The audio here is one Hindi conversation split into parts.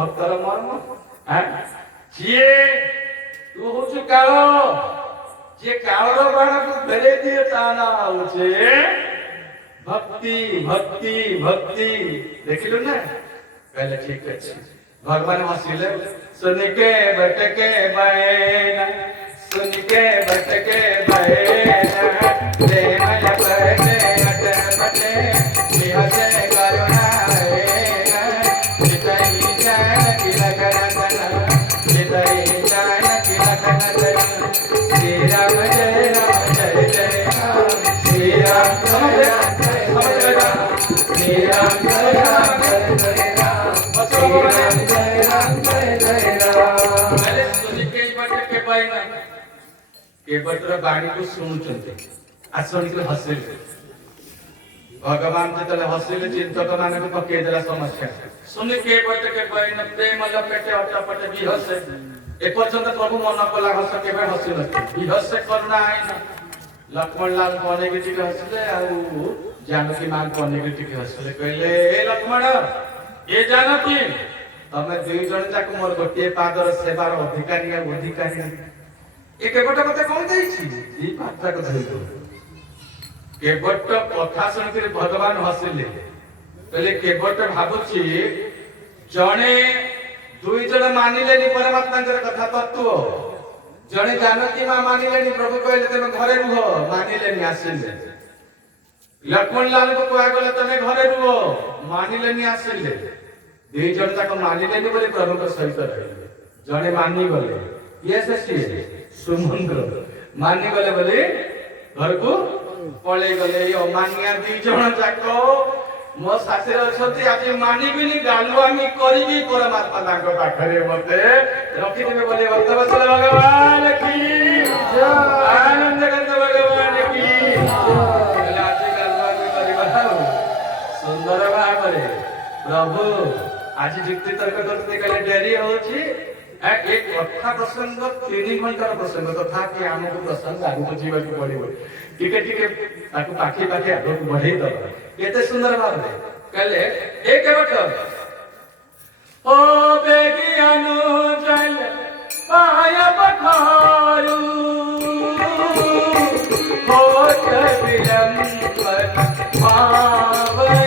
ଭକ୍ତର ମର୍ମ ଯିଏ ତୁ ହଉଛୁ କାଳ, ଯିଏ କାଳର ବାଣକୁ ଫେରେଇ ଦିଏ ତା ନାଁ ହଉଛି ଭକ୍ତି। ଭକ୍ତି ଭକ୍ତି ଦେଖିଲୁ ନା? କହିଲେ ଠିକ ଅଛି। भगवान हंसिले सुनिके भटके बैना, सुनिके भटके बैना, प्रेमय पटे अटन पटे विहसे करुणा हैना, चितई जानकी लखन धन, चितई जानकी लखन धन, श्री राम जय राम जय जय राम, श्री राम जय राम जय राम, श्री राम जय राम जय जय राम, श्री राम जय राम। मैंने सुनी के बटे के पाइना के बटर बाणी को सुनुचंते आ सुनी के हसिले भगवान जतले हसिले चिंतक माने को पके देला समस्या सुनी के बटे के पाइना प्रेम लपेटे अटपटे बिहसे ए पर्यंत प्रभु मन कला हस केबे हसि नथि बिहसे करुणा आइना लक्ष्मण लाल कोने के टिके हसिले आ जानकी मां कोने के टिके हसिले कहले ए लक्ष्मण ये जानकी तमे दुई जण जाक मोर गोटे पादर सेवार अधिकारी अधिकारी ए केबट कते कोन देछि ई पात्र को धरि केबट कथा सुन के भगवान हसिले कहले केबट भाबुछि जणे दुई जण मानिले नि परमात्मा जर कथा तत्व जणे जानकी मां मानिले नि प्रभु कहले तमे घरे रुहो मानिले नि आसिले लक्ष्मण लाल को कहा गले तमे घरे रुहो मानिले नि आसिले दुई जण तक मानिले नि बोले प्रभु को सहित रहिले जणे मानि गले ये से सुमंद्र मानि गले बोले घर को पळे गले यो मानिया दुई जण जाको मो सासरे अछती आज मानिबिनी गालुआमी करिबी परमात्मा तांको पाखरे मते रखि देबे बोले भक्तवत्सल भगवान की जय आनंद कंद भगवान की जय आज गालुआमी करिबा सुंदर भाबरे प्रभु आज युक्ति तर्क करते कहले डेरी होची एक कथा प्रसंग 3 घंटार प्रसंग तथापि हमको प्रसंग आगु जीवा को पड़िबो टिके टिके ताकू पाखी पाखी आगु बढ़े दबा केते सुंदर भाबरे कहले एक बट ओ बेगी अनुजल पाय पखारू होत विलंबन पावै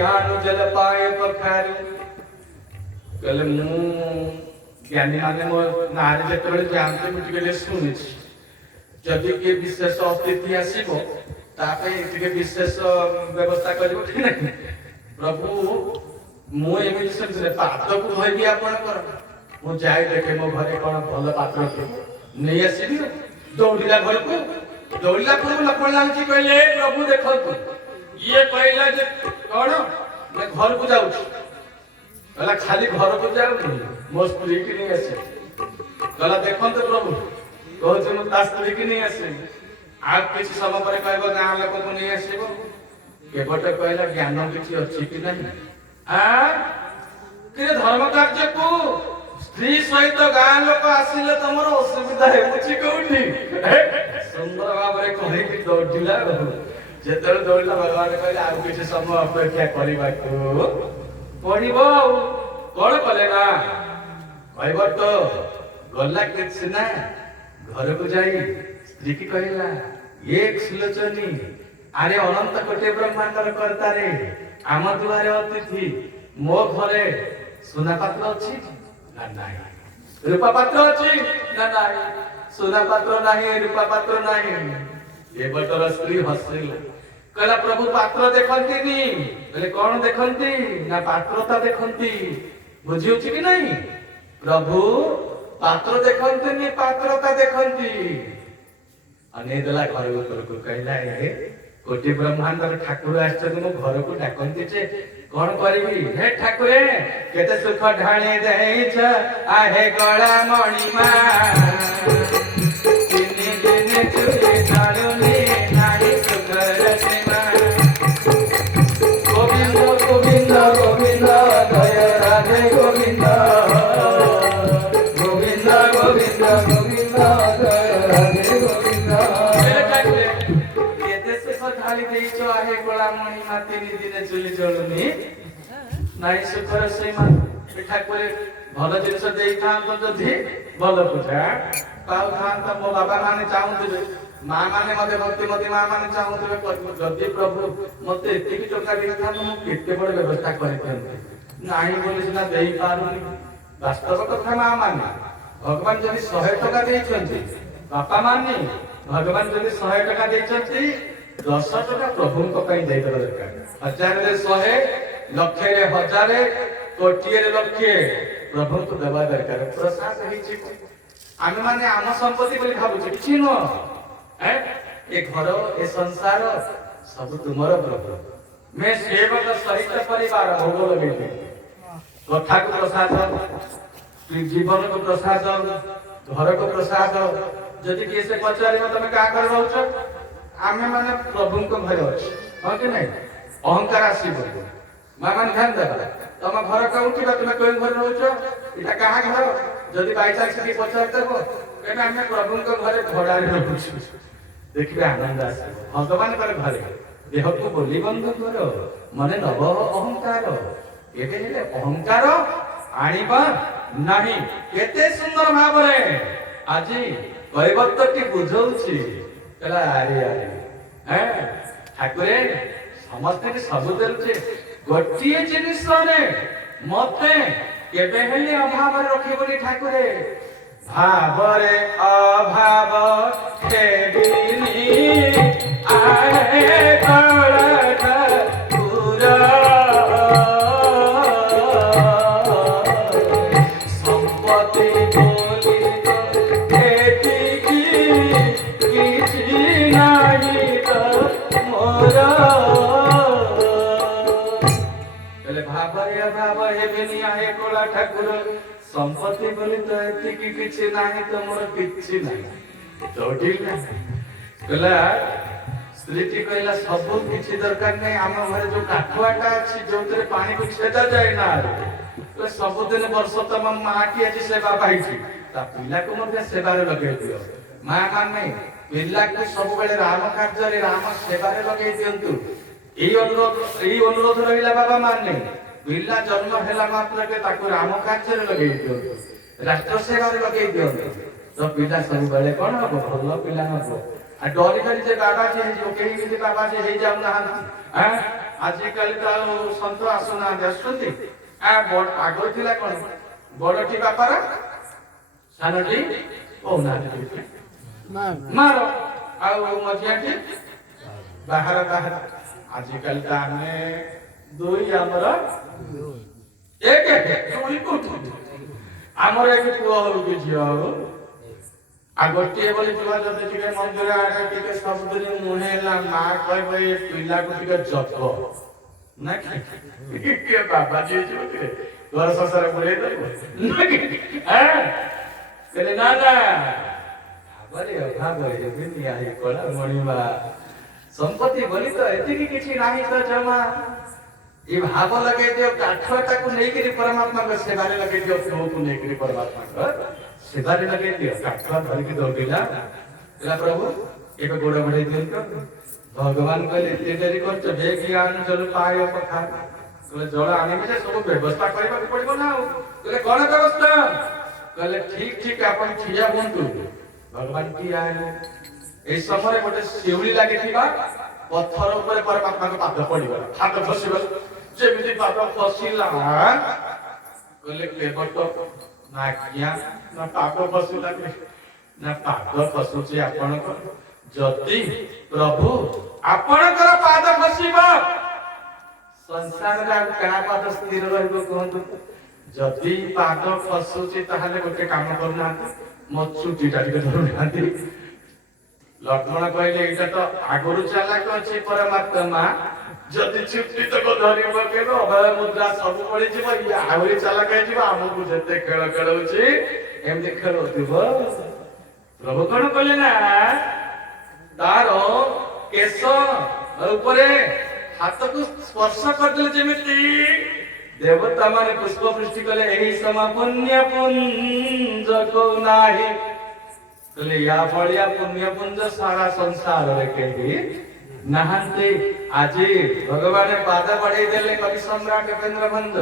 तारो जल पाए पखारू कल मु ज्ञानी माने मो नारी जेतबे जानते मु टिके सुनि जदि के विशेष अतिथि आसीबो तापे टिके विशेष व्यवस्था करिबो कि नहीं प्रभु मु एमे से पात्र को होइबी आपण कर मु जाय देखे मो घरे कोन भल पात्र के नै आसीबी दौड़िला घर को दौड़िला प्रभु लपण लांची कहले प्रभु देखो ये कहला जे कोन मैं घर को जाऊ कहला खाली घर को जाऊ मो स्त्री की नहीं आसे कहला देखन तो प्रभु कहछ मो ता स्त्री की नहीं आसे आप किछ समय पर कहबो गां लोक को नहीं आसेबो केबट कहला ज्ञान किछ अछि कि नहीं आ के धर्म कार्य को स्त्री सहित गां लोक आसीले तमरो असुविधा हे मुछि कोठी सुंदर भाबरे कहि कि दौड़िला जेतर दौड़ला भगवान कहले आ किछ समय अपेक्षा करिबा को पड़िबो कोन कले ना कहबो तो गल्ला किछ ना घर को जाई स्त्री की कहला एक सुलोचनी अरे अनंत कोटि ब्रह्मांडर करता रे आम दुआरे अतिथि मो घरे सोना पात्र अछि ना नाही रूपा पात्र अछि ना नाही सोना पात्र नाही रूपा पात्र नाही ये बटर स्त्री हसिला कहला प्रभु पात्र देखंती नी बोले कौन देखंती ना पात्रता देखंती बुझियो छी कि नहीं प्रभु पात्र देखंती नी पात्रता देखंती अने दला घर ऊपर को कहला हे कोटि ब्रह्मांडर ठाकुर आश्चर्य मो घर को डाकंती जे कौन करबी हे ठाकुरे केते सुख ढाणी देइछ आहे गळा मणिमा दिने दिने चुरे ढाळुनी नाही सुख रचना गोविंद गोविंद गोविंद जय राधे गोविंद गोविंद गोविंद गोविंद राधे गोविंद केते सुख थाली देइछो आहे गोलामणि मातिनी दिने चुली चलुनी नाई सुखर सीमा पिठा करे भल जिनिस देई थांत जदि भल पूजा पाउ थांत मो बाबा माने चाहुथिबे मां माने मते भक्तिमती मां माने चाहुथिबे जदि प्रभु मते एतिकी टका देई थांत मु केते बड़ व्यवस्था करि थांत नाही बोली सिना देई पारुनी वास्तव कथा मां माने भगवान जदि 100 टका देइछन्ति बापा माने भगवान जदि 100 टका देइछन्ति 10 टका प्रभुଙ୍କ ପାଇଁ ଦେଇଦେବା ଦରକାର 1000 ରେ 100 लक्ष रे 1000 कोटी रे लक्ष प्रभुଙ୍କୁ ଦେବା ଦରକାର प्रसाद ହେଇଛି ଆମେ ମାନେ ଆମ ସମ୍पत्ति ବୋଲି ଭାବୁଛୁ କିଛି ନୁହଁ ए घर ए संसार सब तुमर प्रभु मैं सेवक सहित परिवार भोग लगे कथा को प्रसाद जीवन को प्रसाद घर को प्रसाद जदि किए से पचारे तुम क्या कर रहुछ आमे माने प्रभु को घर अछि हां कि नहीं अहंकार आसी पड़ो मां मान ध्यान देबा तुम घर का उठिबा तुम कोई घर रहुछ इटा कहा घर जदि बाई चांस की पचार देबो एमे आमे प्रभु को घर घोड़ा रे रहुछ देखिबे आनंद आसे भगवान कर घरे देह को बोली बंद करो मने नव अहंकार एबे हेले अहंकार आनिबा नाही केते सुंदर भाबरे आजी कैवत्तटी बुझौछि कला अरे अरे हैं ठाकुरे समस्त के सब देलछे गोटिए जिनिस ने मते केबे हेले अभाव रखिबोनी ठाकुरे भावरे अभाव केबिनी आए तळक पूरा संपत्ति बोली एतिकी किछि नाही तो मोरा पहले भावरे अभाव हेबिनी आए कोला ठाकुर संपत्ति बोली तो एतिकी किछि नाही तो मोर किछि नाही जोटिल कहला स्त्रीटी कहला सब किछि दरकार नहीं आम घर जो काठुआटा अछि जोतरे पानी को छेदा जाय ना तो सब दिन वर्ष तम मां की अछि सेवा पाइछि ता पिला को मध्ये सेवा रे लगे दियो मां मान नहीं पिला को सब बेले राम कार्य रे राम सेवा रे लगे दियंतु एई अनुरोध रहिला बाबा मान नहीं पिला जन्म हेला मात्र के ताको राम कार्य रे लगे दियो राष्ट्र सेवा रे लगे दियो तो पिला सब बेले कोन हो भलो पिला हो आ डरी डरी जे बाबा जी जो केही जे बाबा जी हे जाउ ना हैं आज कल तो संत आसुना दसुती आ बड़ आगो थिला कोन बड़टी बापारा सानटी ओ ना मारो आ मझियाटी बाहर बाहर आज कल तो हमें दुई हमरा एक एक दुई कोठी हमर एक पुआ हो के झियो आ गोटे बोली जुवा जदि टिके मंदिर आडे टिके सब दिन मुहेला मा कहबे ए पिला को टिके जप ना के बाबा जी जो के घर संसार बोले दो हैं कहले ना ना भाबरे बिंदी आई कोला मणिमा संपत्ति बोली तो एतिकी किछि नाही तो जमा ये भाव लगे दियो काठटा को नहीं करी परमात्मा को सेवा रे लगे दियो तो को नहीं करी परमात्मा को सेवा रे लगे दियो काठा धर के दौड़िला एला प्रभु एक गोड़ बढ़ाई दियो भगवान कहले एते देरी करछ जे ज्ञान जल पायो पखा कहले जल आने के सब व्यवस्था करबा पड़िबो ना कहले कोन व्यवस्था कहले ठीक ठीक अपन ठिया बंतु भगवान की आए ए समय गोटे शिवली लागे थिबा पत्थर ऊपर परमात्मा को पाद पड़िबा हाथ फसिबा जेमिति पाद फसिला कहले केबट ना किया ना पाद फसिला ना पाद फसुची आपण को जति प्रभु आपणकर पाद फसिबा संसार रा का पाद स्थिर रहबो कहंतु जति पाद फसुची ताहाले गोटे काम करना मो चुटीटा टिके धरुनांती लक्ष्मण कहले एटा तो आगरु चालाक अछि परमात्मा जदि चुटी तक धरिबो केबो अभय मुद्रा सब पड़ी जिवो या आउरी चालाक है जिवो हमकु जते खेल खेलउछि एमते खेलउथिबो प्रभु कोन कहले ना तारो केश ऊपरे हाथ को स्पर्श कर देले जेमिति देवता माने पुष्प वृष्टि कले एही समा पुण्य पुंज को नाही कले या भलिया पुण्य पुंज सारा संसार रे केही नहांते आज भगवान पाद बढ़ाई देले कवि सम्राट उपेंद्र भंज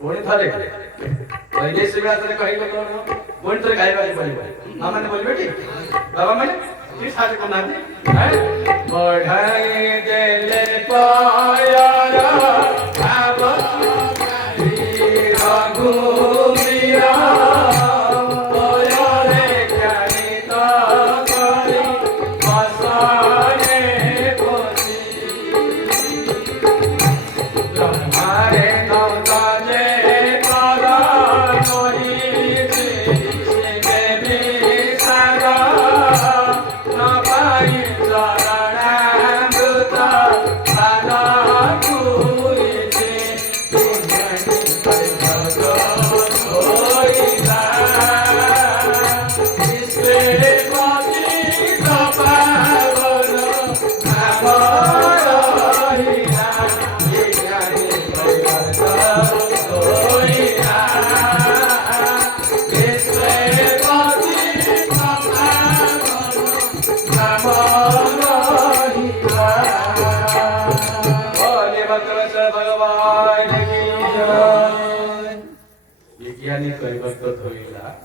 कोणी थरे पहिले सिबा तरे कहिलो कोणी तरे गाइबा पड़िबो मां माने बोलबे ठी बाबा माने की साजे को नाते हैं बढ़ाई देले पाया आवा रघुवीरा पाया रे ज्ञानिता करी बसाने पोसी ब्रह्मारे नौता जे पारा कोई से देवी सारा न पाई चरणामृत खाना पूरी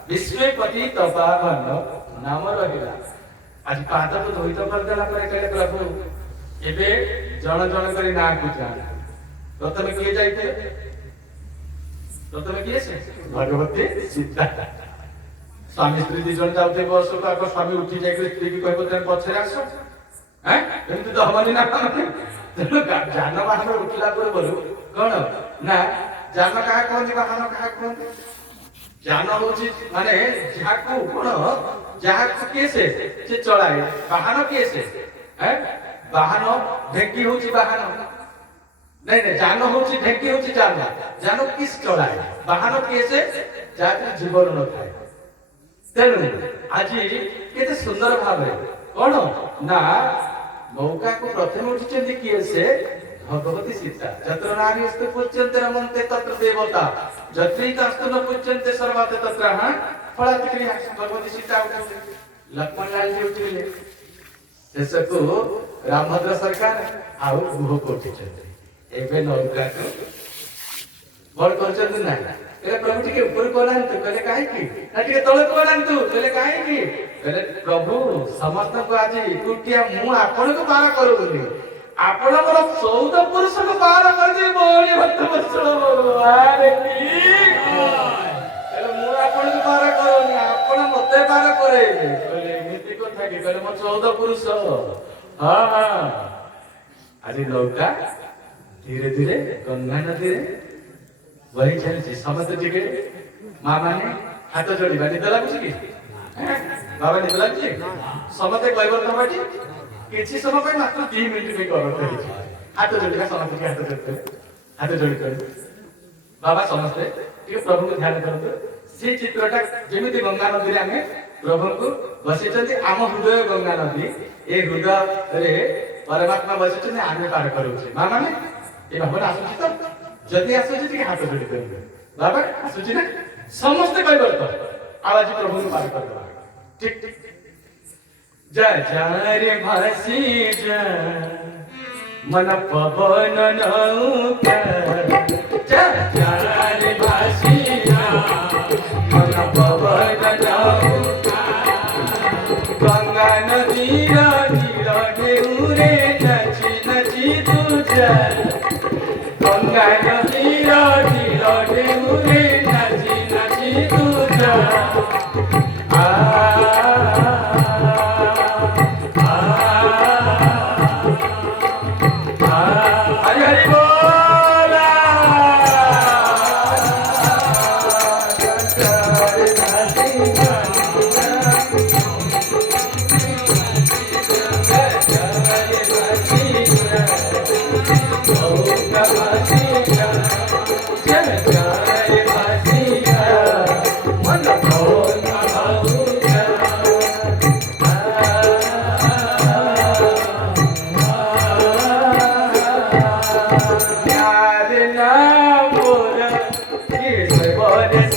विश्वपति तपावन नाम रहिला आज पाद को धोइतो कर देला परे कहले प्रभु एबे जण जण करी ना पूजा प्रथम किए जाइते प्रथम किए से भगवती सीता स्वामी स्त्री दी जण जाउते वर्ष का को स्वामी उठी जाय के स्त्री की कहबो तने पछरे आसो हैं एमति तो हमानी ना जान वाहन उठला पर बोलू कोन ना जान का कोन वाहन का कोन जान होची माने जाको कोन जाको केसे से चलाए वाहन केसे हैं वाहन ढेकी होची वाहन नहीं नहीं जान होची ढेकी होची जान जानो किस चलाए वाहन केसे जाति जीवन न थाए तेनु आजी केते सुंदर भाबे कोन ना मौका को प्रथम उठिचंदी किएसे भगवती सीता जत्र नारीस्ते पूज्यन्ते रमन्ते तत्र देवता जत्रीतास्तु न पूज्यन्ते सर्वाते तत्र हां फलाति क्रिया भगवती सीता उठे लक्ष्मण लाल जी उठिले शेषको रामभद्र सरकार आउ गुह कोठिचंते एबे नौका को बड़ करचंती ना कहले प्रभु टिके ऊपर कोनांतु कहले काहे की ना टिके तळे कोनांतु कहले काहे की कहले प्रभु समस्त को आज कुटिया मु आपण को पार करूनी आपण मोर 14 पुरुष को पार कर दे बोली भक्त वत्सल भगवान की कहले मु आपण को पार करूनी आपण मते पार करे कहले एमिति कथा की कहले मो 14 पुरुष हां हां आज नौका धीरे धीरे गंगा नदी रे वही चलছে समस्त टिके मां माने हाथ जोड़ी बानी दला कुछ की बाबा ने दला की समस्त कहबर तबाटी किछि समय पे मात्र 2 मिनिट में कर हाथ जोड़ी का समस्त हाथ जोड़ी कर बाबा समस्त टिके प्रभु को ध्यान करते से चित्रटा जेमिति गंगा नदी रे हमें प्रभु को बसिचंती आम हृदय गंगा नदी ए हृदय रे परमात्मा बसिचंती आमे पार करूछे मां माने ए भावना आसुची तो जदि आसुची कि हाथ जोड़ी कर बाबा आसुची ना समस्त कहबर तो आवाज प्रभु को पार कर ठीक ठीक जा जा रे भासी जा मन पवन नौका जा जा रे भासी जा मन पवन नौका गंगा नदी नीर ढेउरे नची नची तुझा गंगा नदी नीर ढेउरे नची नची तुझा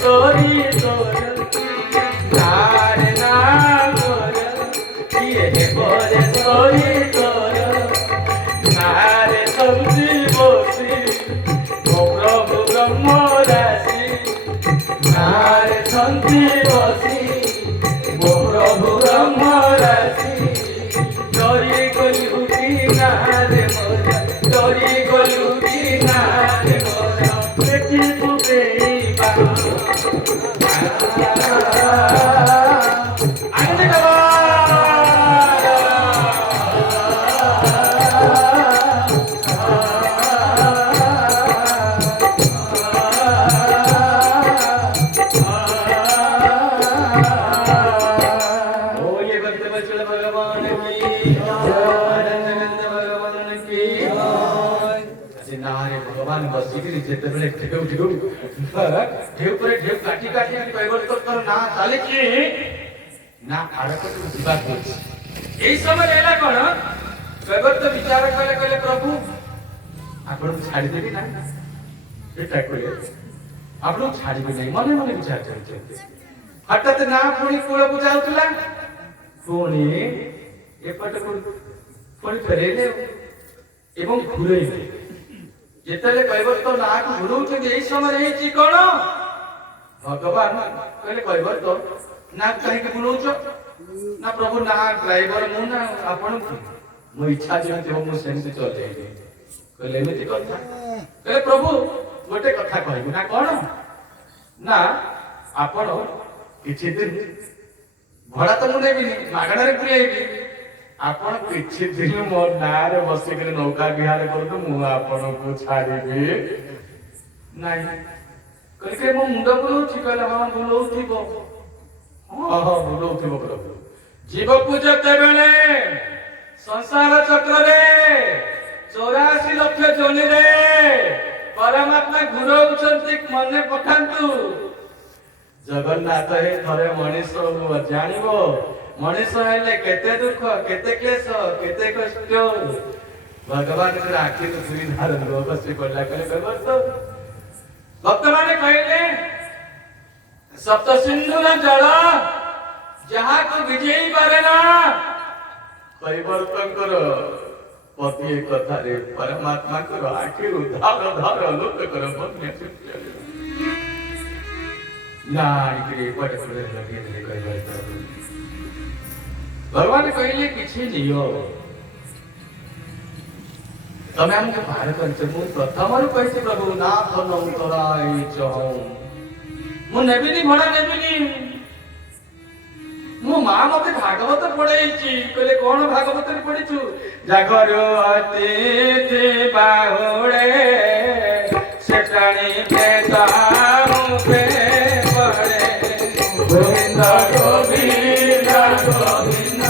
सोरी तोर नारे ना गोर किए बोरे सोरी तोर नारे समझी बोसी ओ प्रभु ब्रह्म राशि नारे समझी बोसी ओ प्रभु ब्रह्म राशि डोरी गलु की नारे मोरा डोरी गलु की नारे मोरा बेटी तू बेईबा आनंद करो যেতেବେଳେ ঢেউ ঢেউ ঢেউ করে ঢেউ কাটি কাটি আমি কৈবর্তর না চালিছি না আড়কটু ଯିବା করছি এই সময় এলা কোন কৈবর্ত বিচার কলে কলে প্রভু আপন ছাড়ি দেবি না এটা কইলে আপন ছাড়িবি নাই মনে মনে বিচার করতে হঠাৎ না পুনি কূলକୁ যাଉଥିଲା পুনি এপটକୁ পুনি ফেরেইলে এবং ঘুরেইলে যেতেলে কৈবর্ত না ঘুরুଛନ୍ତି এই সময় ହେଇଛି কোন ভগবান কইলে কৈবর্ত না কাহিকে বুলৌছ না প্রভু না ড্রাইভর মু না আপন মো ইচ্ছা যেମିତି ହବ ମୁଁ ସେମିତି ଚଲେଇବି কইলে ଏମିତି କଥା কইলে প্রভু ଗୋଟେ କଥା କହିବି ନା কোন না আপন କିଛି ଦିନ ଭଡ଼ା ତ ମୁଁ ନେବିନି ମାଗଣାରେ ପୁରେଇବି ଆପଣ କିଛି ଦିନ ମୋ ନାଁରେ ବସିକିରି ନୌକା ବିହାର କରନ୍ତୁ ମୁଁ ଆପଣଙ୍କୁ ଛାଡ଼ିବି ନାଇଁ କହିଲେ ମୋ ମୁଣ୍ଡ ବୁଲଉଛି କହିଲେ ହଁ ବୁଲଉଥିବ ହଁ ବୁଲଉଥିବ ପ୍ରଭୁ ଜୀବକୁ ଯେତେବେଳେ ସଂସାର ଚକ୍ରରେ 84 ଲକ୍ଷ ଯୋନିରେ ପରମାତ୍ମା ଘୁରଉଛନ୍ତି ମନେ ପକାନ୍ତୁ ଜଗନ୍ନାଥ ହେ ଥରେ ମଣିଷ ଜାଣିବ ମଣିଷ ହେଲେ କେତେ ଦୁଃଖ କେତେ କ୍ଲେଶ କେତେ କଷ୍ଟ ଭଗବାନଙ୍କର ଆଖିରୁ ସୁବିଧାର ଅବଶ୍ୟ କଲା କଲେ ବ୍ୟବସ୍ଥ ଭକ୍ତମାନେ କହିଲେ ସପ୍ତ ସିନ୍ଧୁର ଜଳ ଯାହାକୁ ବିଜେଇ ପାରେ ନା কৈବର୍ତ୍ତଙ୍କର ପତି କଥାରେ ପରମାତ୍ମାଙ୍କର ଆଖିରୁ ଧାର ଧାର ଲୋକଙ୍କର ବନ୍ୟା ନାଇକିରି ପଟେ ପଟେ ଲଗେଇଦେଲେ କହିବର୍ତ୍ତ भगवान कहले किछि नियो तमे हमके पार करते मु प्रथमरु कहते प्रभु ना फल उतराई चहु मु नेबिनी भड़ा नेबिनी मो मां मते भागवत पढाइछि कहले कोन भागवत रे पढिछु जागरो अतिथि बाहुळे सेटाणी पेता मुके पड़े गोविंद गोविंद गोविंद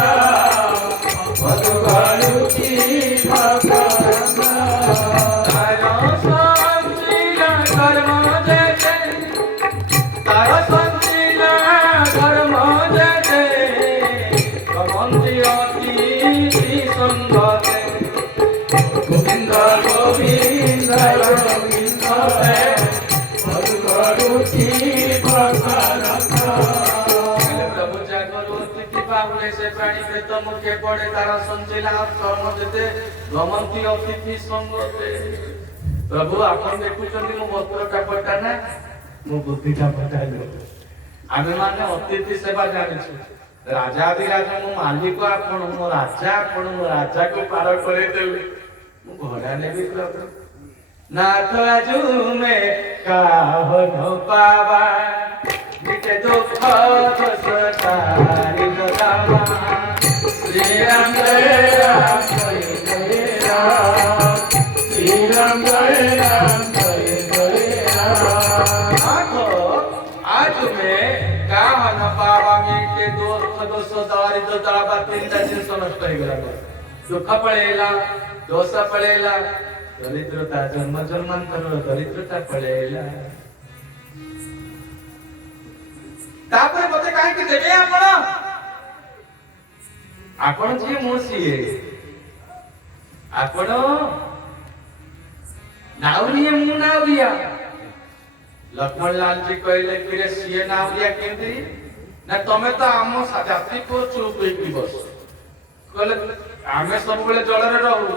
मधुबालु की भगवान तारो संचिला कर्म जते तारो संचिला कर्म जते कमंति अति संगते गोविंद गोविंद गोविंद मधुबालु की भगवान से प्राणी प्रेत मुखे पड़े तारा संचिला कर्म देते भ्रमंती अतिथि संगते प्रभु आपण देखुचंदी मो वस्त्र कापटा ना मो बुद्धि कापटा लो आमे माने अतिथि सेवा जानिछु राजा विराज मो मालिक आपण मो राजा आपण मो राजा को पार करे देले मो घोड़ा नेबी प्रभु नाथ आजू में काहन पावा निके दुख दोषतारि गदामा श्री राम जय राम जय जय राम श्री राम जय राम जय जय राम आखो आज में काहन पावा निके दुख दोषतारि गदामा तीनटा जिनिस नष्ट हो गला दुख पळेला दोष पळेला दरिद्रता जन्म जन्मांतर दरिद्रता पळेला तापर मते काहे कि देबे आपण जी मोसीए आपण नावरिया मु नावरिया लक्ष्मण लाल जी कहले कि सीए नाम लिया केंद्री ना तमे तो आम जाति को चुप होई बस कहले आमे सब बेले जल रे रहू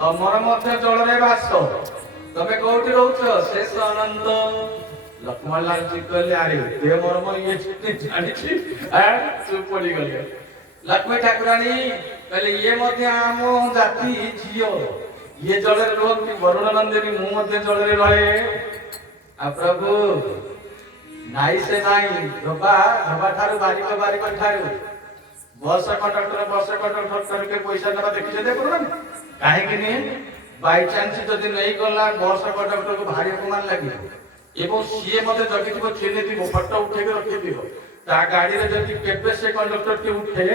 तमर मध्य जल रे बास तमे कोठी रहउछ शेष अनंत लक्ष्मण लाल जी कहले अरे दे मर्म ये जानि छी चुप पड़ी गले लक्ष्मी ठाकुरानी कहले ये मध्य आम जाति झियो ये जल रे रह कि वरुण नंदिनी मु मध्य जल रे रहे आ प्रभु नाई से नाई धोबा धोबा ठारू बारिक ठारू बस कंडक्टर करके पैसा देवा देखी जे देखो काहे कि नहीं बाय चांस जदि नहीं गला बस कंडक्टर को भारी अपमान लागि एवं सीए मते जगिथिबो चिन्हिथिबो फोटो उठे के रखिथिबो ता गाड़ी रे जदि केबे से कंडक्टर के उठे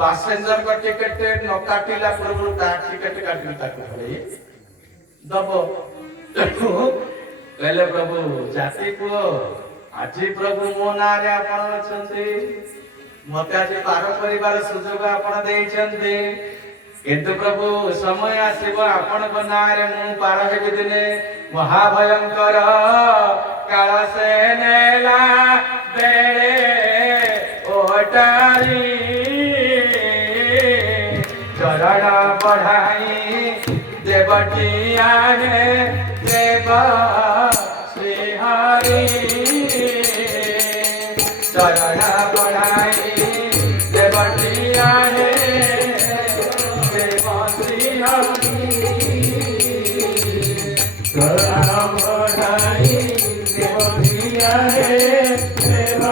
पैसेंजर का टिकट न काटिला पूर्व ता टिकट काटि ताको भले दबो कहले प्रभु जाति को आज प्रभु मो नारे आपण अछंती मते आज पार परिवार सुजोग आपण देइछंती किंतु प्रभु समय आसीबो आपण को नारे मु पार हेबि दिने महाभयंकर काल से नेला बेले ओटारी चरण पढ़ाई देवटिया है देव श्री हरि चरण पढ़ाई देवटिया है देव श्री हरि चरण पढ़ाई देवटिया है देव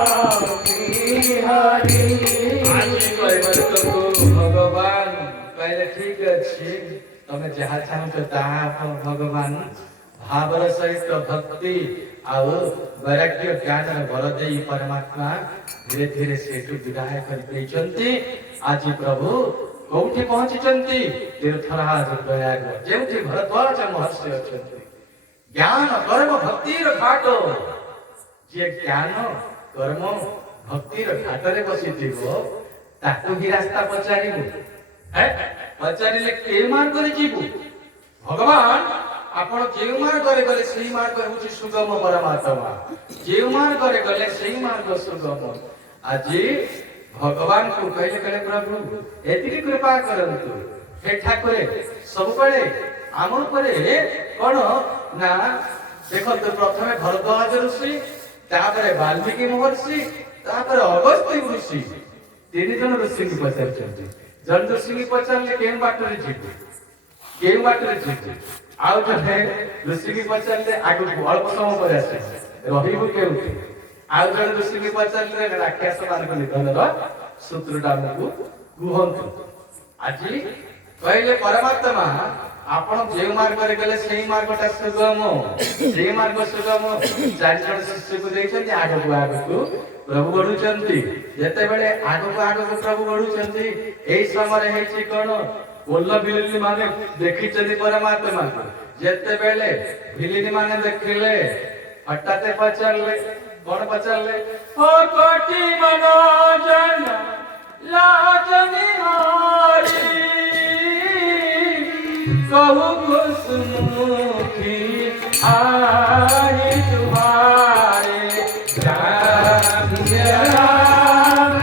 श्री हरि आज भगवान पहले ठीक अच्छे तमे जहाँ चाहते ताहा भगवान भावर सहित भक्ति आउ वैराग्य ज्ञान वर दे परमात्मा धीरे धीरे से विदाय कर आज प्रभु कौटी पहुंची तीर्थराज प्रयाग जेउठी भरद्वाज महर्षि अछंती ज्ञान कर्म भक्ति घाट जे ज्ञान कर्म भक्ति घाट रे बसिथिबो ताकू ही रास्ता पचारिबो पचारिले के मार्ग रे जीवु भगवान आपण जे मार्ग रे गले सेही मार्ग होची सुगम परमात्मा जे मार्ग रे गले सेही मार्ग सुगम आज भगवान को कहले कहले प्रभु एतिकी कृपा करंतु हे ठाकुर सब पळे आम परे कोन ना देखो तो प्रथमे भरद्वाज ऋषि तापरे वाल्मीकि महर्षि तापरे अगस्त्य ऋषि तीन जन ऋषि को पचारछन्ती जन ऋषि को पचारले केन बाटरे जीव केन बाटरे जीव आउ जने ऋषि की पचारले आगु अल्प समय पर आसे रहिबो केउठी आउ जने ऋषि की पचारले राक्षस मार्ग निधनर सूत्रटा हमकु गुहंतु आज कहले परमात्मा आपण जे मार्ग रे गले सेही मार्गटा सुगम जे मार्ग सुगम चार जन शिष्य को देछन्ती आगु आगु प्रभु बढुचन्ती जते बेले आगु प्रभु बढुचन्ती एई समय हेछि कोन ओल्ला बिलिनी माने देखि चली परमात्मा जते बेले बिलिनी माने देखिले हटाते पचारले कोन पचारले ओ कोटि मनोजन लाजनी हारी कहु कुसुमुखी आई तुम्हारे राम राम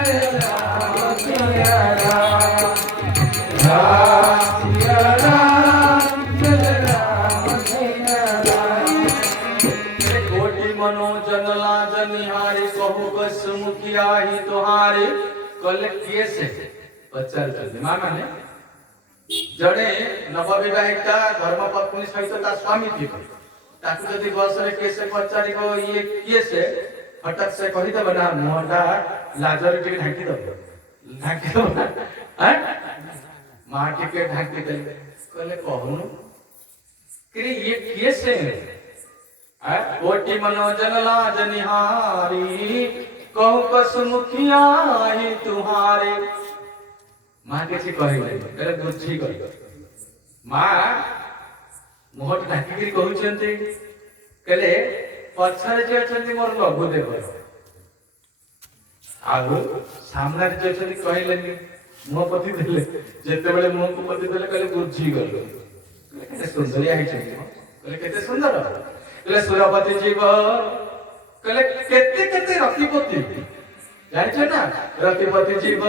कोटि मनोजन लाजनी हारी कहु कुसुमुखी आई तुम्हारे कल किए से पचार माने जड़े नवविवाहिता धर्मपत्नी सहित ता स्वामी थी ताकू जदि बस रे केसे पचारी को ये किए से हठात से कहि दब ना मोटा लाजर के ढाकी दब हैं मां के ढाकी दे कहले कहनु कि ये किए से कोटि मनोजन लाजनिहारी कहु कसमुखिया ही तुम्हारे मां के कहले कहले बुझी गई मां मोहट ढाकी कहउछन्ती कहले पछरे जे अछन्ती मोर लघु देव आगु सामने जे अछन्ती कहलेनी मुह पति देले जेते बेले मुह को पति देले कहले बुझी गलो कहले केते सुंदरिया है छन्ती कहले केते सुंदर कहले सुरपति जीव कहले केते केते रतिपति जानछ ना रतिपति जीव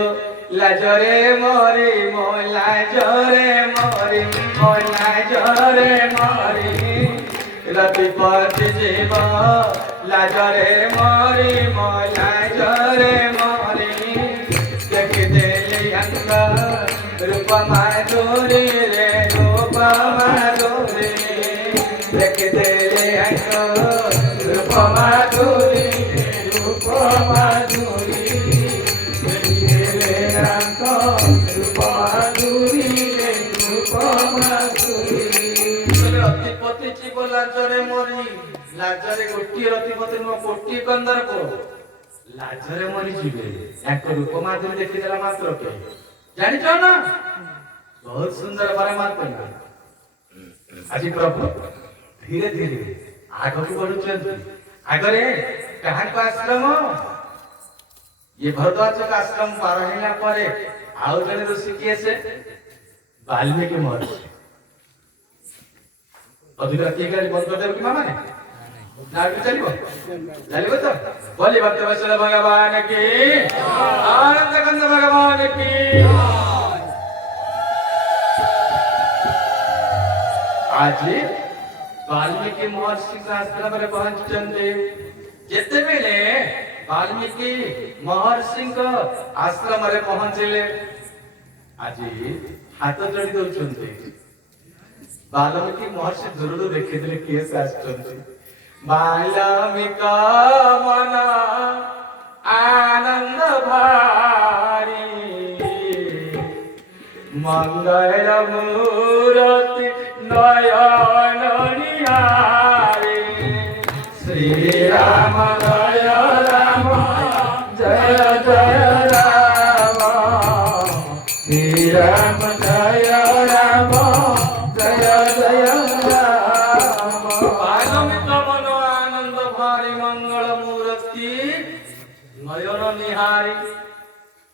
लाजरे मरी मो लाजरे मरी मो लाजरे मरी रतिपति जीव लाजरे मरी मो लाजरे मरी देख देले अंग रूप माधुरी रे रूप माधुरी देख देले अंग रूप माधुरी रूप माधुरी देख देले अंग रूप माधुरी रूप माधुरी रतिपति जीव लाजरे मरी लाजरे गोटी रतिपति नो कोटी कंदर को लाजरे मरी जीवे एक रूप माधुरी देखि देला मात्र के जानि छ ना बहुत सुंदर परमात्मा आज प्रभु धीरे धीरे आगे बढ़ुଛନ୍ତି आगरे कहां का आश्रम ये भरद्वाज का आश्रम पार होला परे आउ जने ऋषि किए से वाल्मीकि महर्षि अभी रात के बंद कर देब कि मामा ने ना चलिबो तो बोली भक्त वत्सल भगवान की आनंद कंद भगवान की आज वाल्मीकि महर्षि का आश्रम रे पहुंचते जेते बेले वाल्मीकि महर्षि का आश्रम रे पहुंचले आज हाथ जोड़ी दउछन्ते वाल्मीकि महर्षि दूर देखिले केस आछन्ते वाल्मीकि मन आनंद भारी मंगल मूर्ति नयन निहारी श्री राम जय राम जय जय राम श्री राम जय राम जय जय राम वाल्मीकि मन आनंद भारी मंगल मूर्ति नयन निहारी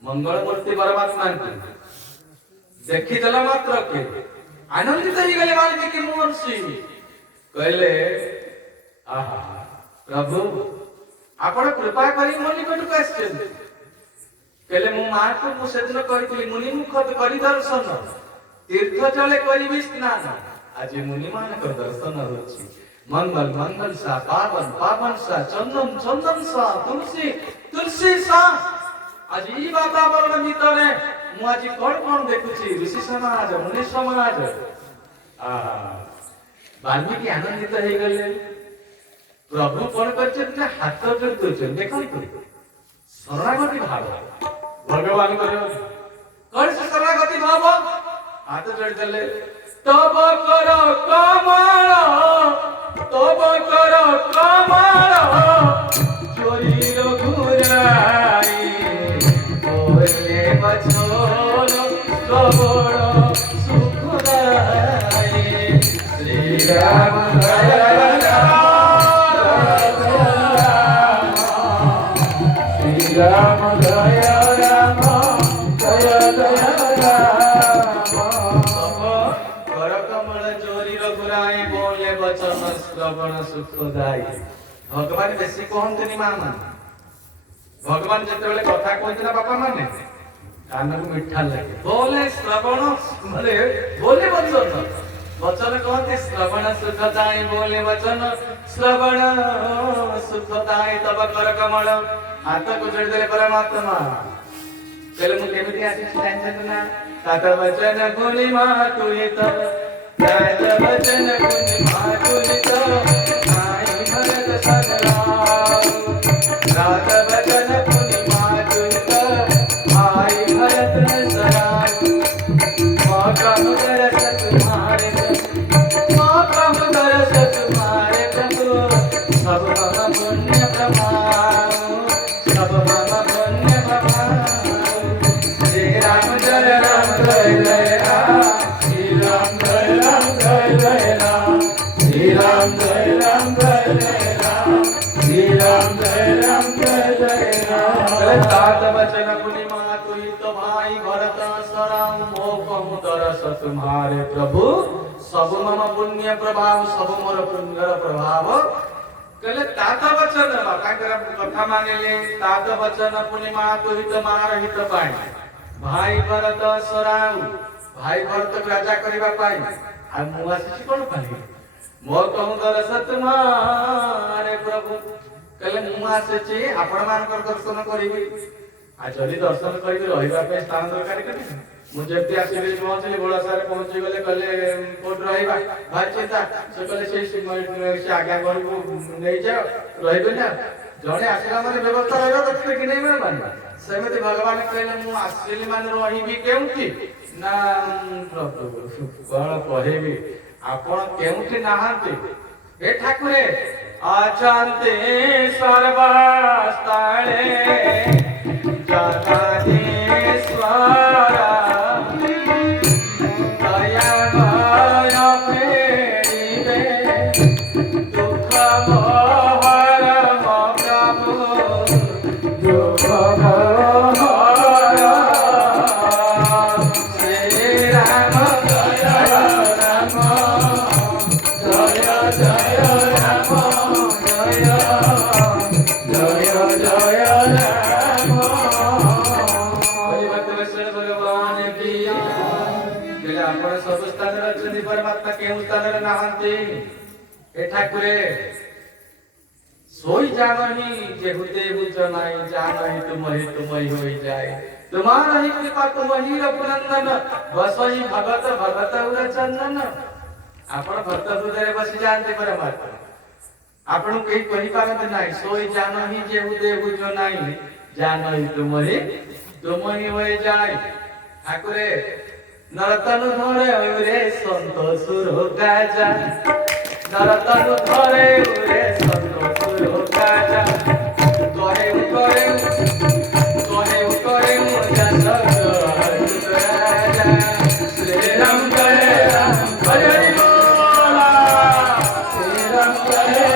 मंगल मूर्ति परमात्मा देखी देला मात्र के आनंदित हो गए वाल्मीकि महर्षि कहले आहा प्रभु आपण कृपा करी मोर निकट को आछन कहले मु मां को मु सेदिन करितली मुनि मुख करी दर्शन तीर्थ चले करिबि स्नान आज मुनि मान को दर्शन होछि मंगल मंगल सा पावन पावन सा चंदन चंदन सा तुलसी तुलसी सा आज ई वातावरण भीतर मु आज कौन देखुची ऋषि समाज मुनि समाज वाल्मीकि आनंदित हो गले प्रभु कौन कर हाथ जोड़ दौन देख शरणागति भाव भगवान कौन से शरणागति भाव हाथ जोड़ देले तब कर कमल तब कर कमल चोरी रघुराई बोले बछोल सबड़ सुखदाई श्री राम जय श्री राम जय राम जय जय राम कर कमल चोरी रघुराई बोले बचन श्रवण सुखदाई भगवान बेसी कहते मामा भगवान जेतेबेले कथा कहते ना बापा माने कान को मिठा लगे बोले श्रवण बोले बोले वचन वचन कहते श्रवण सुखदाई बोले वचन श्रवण सुखदाई तब कर कमल हाथ को जोड़ देले परमात्मा चले मु केमिति आसी टेंशन ना तात वचन गुणी मा तुई तो तात वचन गुणी मा तुई तो आई भरत सगराव तात वचन गुणी मा तुई तो आई भरत सगराव मौका मुदरस तुम्हारे मौका मुदरस तुम्हारे प्रभु सब मम पुण्य प्रभाव सब मम पुण्य प्रभाव श्री राम जय राम जय जय राम श्री राम जय राम जय जय राम श्री राम जय राम जय जय राम श्री राम जय राम जय जय राम तात वचन गुणी मा तुई तो भाई भरत सराम मोह मुदरस तुम्हारे प्रभु सब मम पुण्य प्रभाव सब मोर पुण्यर प्रभाव कहले तात वचन बापाकर कथा मानिले तात वचन पुनि मातु हित मार हित पाई भाई भरत सराउ भाई भरत राजा करबा पाई आ मु आसी कोन पाई मो कहूं दरस तुम्हारे प्रभु कहले मु आसी आपण मान दर्शन करिबी आ जदि दर्शन करिबी रहिबा पे स्थान दरकार करी मुझे आसिले पहुंचले बड़ा सारे पहुंची गले कहले कोट रहिबा भाई चिंता से कहले से आज्ञा घर को नहीं जाओ रहिबे ना जणे आसिला माने व्यवस्था रहबा तो कि नहीं माने सेमति भगवान कहले मु आसिले माने रहिबी केउठी ना कोन कहबी आपण केउठी नाहांती हे ठाकुरे आचांते सर्वस्ताळे जातादेश्वरा परमात्मा के स्थान नहांती हे ठाकुरे सोई जानही जेहुते बुझ नाही जानही तुमहि होई जाए तुम्हारा ही कृपा तुमहि रघुनंदन बसई भगत भगत उर चंदन आपण भक्त हृदय बसी जानते परमात्मा आपण कहीं कहि पारत नाही सोई जानही जेहुते बुझ नाही जानही तुमहि होई जाए ठाकुरे नरतनु धरे उरे संतोष गाजा नरतनु धरे उरे संतोष गाजा करे मुझा सब राजा श्री राम हरे बोला श्री राम हरे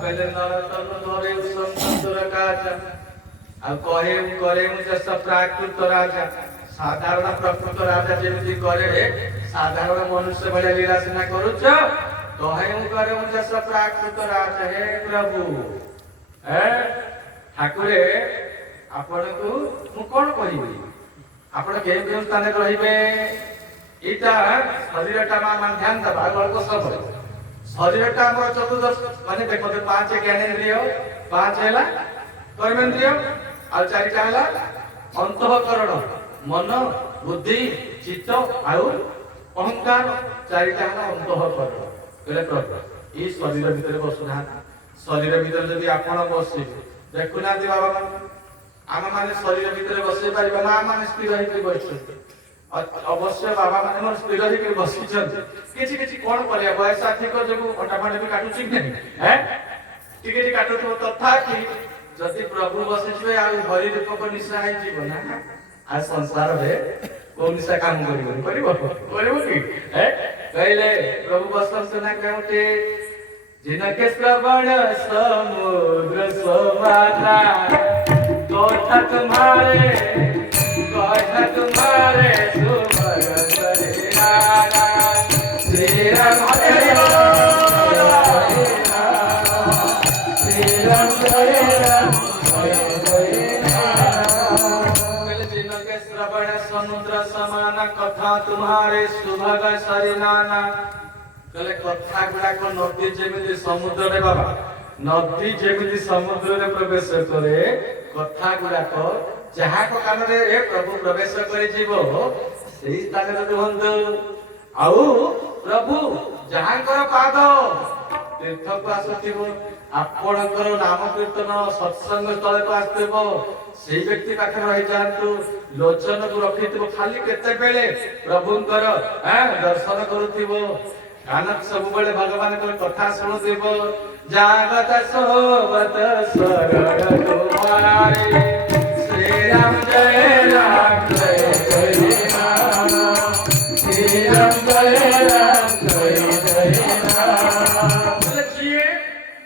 पहले नरतनु धरे संतोष गाजा आ करे मुझे सब प्राकृत राजा साधारण प्रकृत राजा जेमिति करे साधारण मनुष्य भले लीला सिना करूछ करे मुझे सब प्राकृत राजा हे प्रभु हे ठाकुरे आपण को मु कोन कहिबी आपण के स्थान रहिबे इटा शरीरटा मान ध्यान दबा गल्प सब शरीरटा हमर चतुर्दश माने देखो 5 ज्ञानेंद्रिय 5 हैला कर्मेंद्रिय आ चारिटा हला अंतःकरण मन बुद्धि चित्त आउ अहंकार चारिटा हला अंतःकरण कहले प्रभु ई शरीर भीतर बसुना शरीर भीतर जदि आपण बसि देखुना दि बाबा आम माने शरीर भीतर बसि परिबा ना माने स्थिर होई के बसि अवश्य बाबा माने मन स्थिर होई के बसि किछि किछि कोन करिया बयस साथी को जगु फटाफट भी काटु छी नहीं हैं टिके काटु तो तथा कि जदि प्रभु बसिछे आ हरि रूप को निशा है जीवन ना आ संसार रे को निशा काम करिबो कि है कहले प्रभु बसन सुना कहते जिनके श्रवण समुद्र समाना कोठा तुम्हारे सुभग सरियाना श्री राम हरे श्री राम समुद्र समान कथा तुम्हारे सुभग सरिनाना कहले कथा गुडा को नदी जेमिति समुद्र रे बाबा नदी जेमिति समुद्र रे प्रवेश करे कथा गुडा को जहा को कान रे प्रभु प्रवेश करे जीवो सेही स्थान रे रहंतु आउ प्रभु जहा कर पाद तीर्थ को आसथिबो आपणकर नाम कीर्तन सत्संग स्थल को आसथिबो सेही व्यक्ति पाखे रहि जांतु लोचन को रखिथिबो खाली केते बेले प्रभुंकर दर्शन करूथिबो कानक सब बेले भगवान को कथा सुनुथिबो जागत सोवत शरण तुम्हारे श्री राम जय राम जय राम श्री राम जय राम जय राम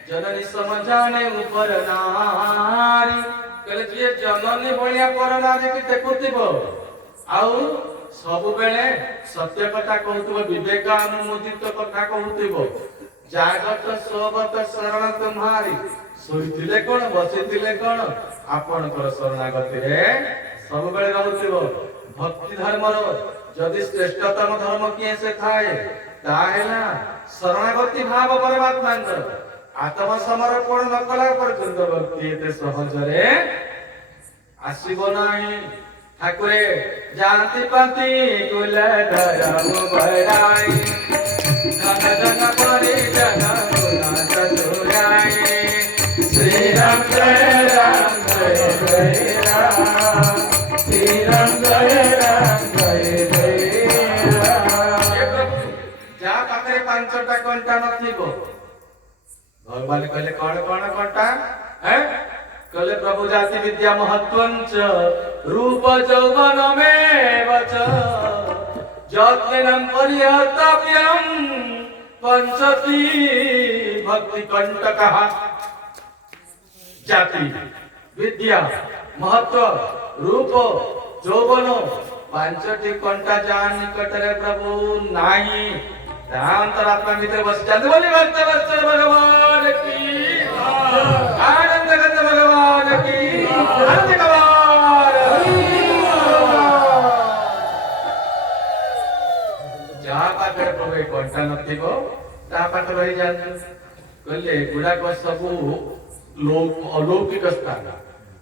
जननी समझाने ऊपर नारी कहले जे जननी भलिया पर नारी के देखुथिबो आउ सब बेले सत्य कथा कहउथिबो विवेक अनुमोदित कथा कहउथिबो जागत सोबत शरण तुम्हारी ଶୋଇଥିଲେ କଣ ବସିଥିଲେ କଣ ଆପଣଙ୍କର ଶରଣାଗତିରେ ସବୁବେଳେ ରହୁଥିବ। ଭକ୍ତି ଧର୍ମର ଯଦି ଶ୍ରେଷ୍ଠତମ ଧର୍ମ କିଏ ସେ ଥାଏ ତାହେଲା ଶରଣାଗତି ଭାବ ପରମାତ୍ମାଙ୍କର। ଆତ୍ମ ସମର୍ପଣ ନ କଲା ପର୍ଯ୍ୟନ୍ତ ଭକ୍ତି ଏତେ ସହଜରେ ଆସିବ ନାହିଁ। ଠାକୁରେ ଯାଆନ୍ତି ପାନ୍ତି କୁଲ ଧରମ ବରାଇ ଧନ ଧନ ପରି ଜନ ଗୁଣା ଚତୁରାଇ श्री राम जय राम जय जय राम श्री राम जय राम जय जय राम। जा पाखे पांचटा कंटा नथिबो भगवान कहले कौन कौन कंटा है कहले प्रभु जाति विद्या महत्वंच रूप यौवन में वच यत्नेन परिहर्तव्यम पंचती भक्ति कंटकः। जाति विद्या महत्व रूप यौवन पांचटी कंटा जान निकटरे प्रभु नाही अंतरात्मा भीतर बस जाते बोली भक्त वत्सल भगवान की आनंद गंध भगवान की आनंद कवार जहाँ पाखे प्रभु कंटा नथिबो ता पाखे रही जान कहले गुडा को सबू अलौकिक स्थान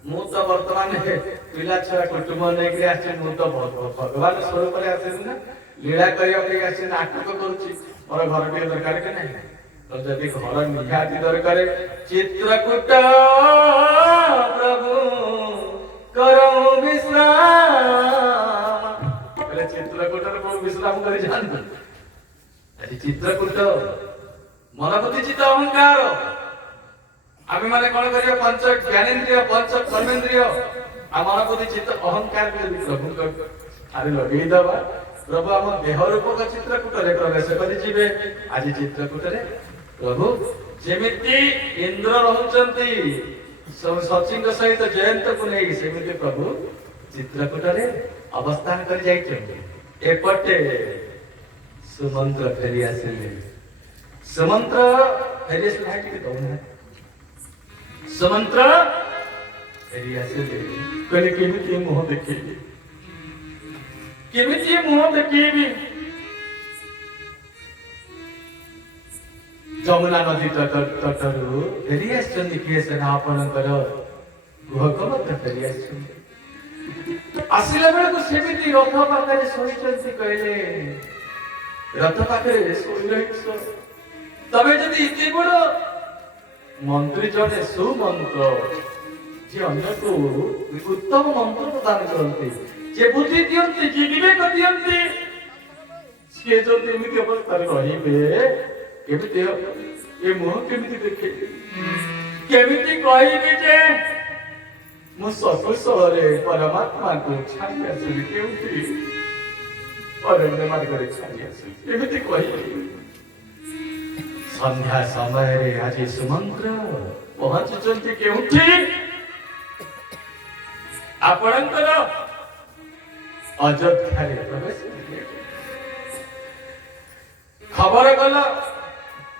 मु तो वर्तमान पिला छुआ कुटुंब नहीं आसे मु तो भगवान स्वरूप ना लीला करके आसे नाटक करुच्ची मोर घर टे दरकार के नहीं तो जदि घर निहाती दरकार चित्रकूट प्रभु करऊ विश्राम बोले चित्रकूट विश्राम कर जान चित्रकूट मन बुद्धि चित्त अहंकार आमे माने कोन करियो पंच ज्ञानेन्द्रिय पंच कर्मेन्द्रिय आमन बुद्धि चित्त अहंकार के प्रभु को आरे लगेई दबा प्रभु आम देह रूप का चित्रकूट रे प्रवेश करि जिवे आज चित्रकूट रे प्रभु जेमिति इंद्र रहउचंती सचिंग सहित जयंत को नै सेमिति प्रभु चित्रकूट रे अवस्थान करि जाइछन एपटे सुमंत्र फेरी आसिले सुमंत्र फेरी आसिले के दौना सुमंत्र फेरी आसिले कहले केमिति मुह देखिबी केमिति मुह देखिबी जमुना नदी तटरू फेरी आछन किए से आपणकर गुहक मत फेरी आछन आसिला बेले को सेमिति रथ पाखरे सोइचंती कहले रथ पाखरे सोइलइछ तबे जदि इति बड़ मंत्री जने सुमंत्र जे अन्य को उत्तम मंत्र प्रदान करते जे बुद्धि दियंती जे विवेक दियंती से जदि एमिति अवस्था रहिबे केमिति ए मुह केमिति देखे केमिति कहिबे जे मु सकुशले परमात्मा को छाड़ी आसली केउठी अरण्य मार्ग छाड़ी आसली केमिति कहिबे संध्या समय रे आज सुमंत्र पहुंचचंती केउठी आपणकर अयोध्या रे प्रवेश खबर गला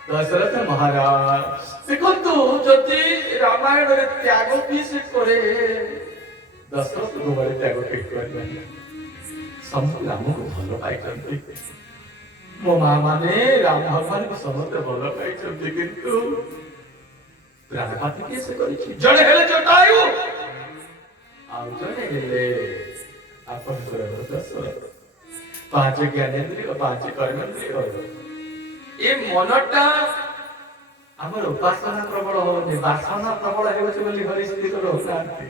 दशरथ महाराज देखंतु जति रामायण रे त्याग पीस करे दशरथ गोबरे त्याग पीस करे सब राम को भलो पाइछंती मो मां माने राम भगवान को समस्त भलो पाइछंती किंतु प्राणपात कैसे करिछि जड़े हेले जटायु आ जड़े हेले अपन कर दशरथ पांच ज्ञानेन्द्रिय पांच कर्मेन्द्रिय ए मनटा हमर उपासना प्रबल होने वासना प्रबल हेउछि बोली हरि स्थित रहउनांती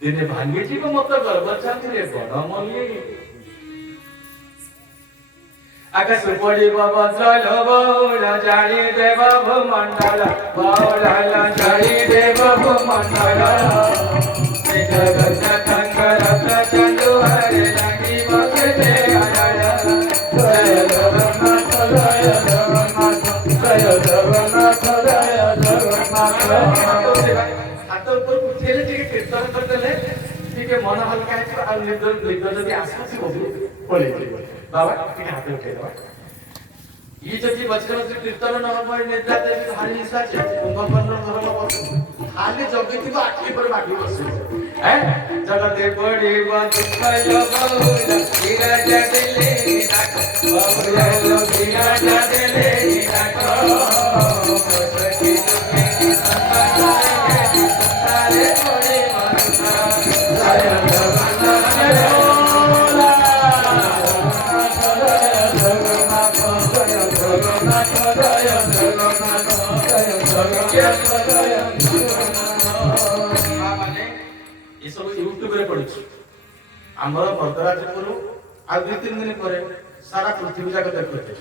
दिने भांगे जीव मत गर्भ चांद्रे बड़ मल्ली आकाश पड़िब वज्रल बौल जाई देव भूमंडल बौल जाई देव भूमंडल जगत कंकर चंदु हरे लगी बसते आया जय जगन्नाथ जय जगन्नाथ जय जगन्नाथ जय जगन्नाथ हाथ ऊपर उठेले टिके कीर्तन करदेले टिके मन हल्का है आ निद निद जदी आसुची बोली पळे बाबा टिके हाथ उठे दबा ये जब बच्चे बच्चे कीर्तन न हो निद्रा देवी भारी हिस्सा छे कुंभकर्ण धर्म बस खाली जगे थी आखी पर बाकी बसे हैं जगते बड़ी दुख लगौला हीरा जडले नाक बाबुला लो हीरा जडले नाक सखी दुखे संसारे बड़ी माता जय जगन्नाथ आमर मर्दराजपुर आ 2-3 दिन पर सारा पृथ्वी जाक देखते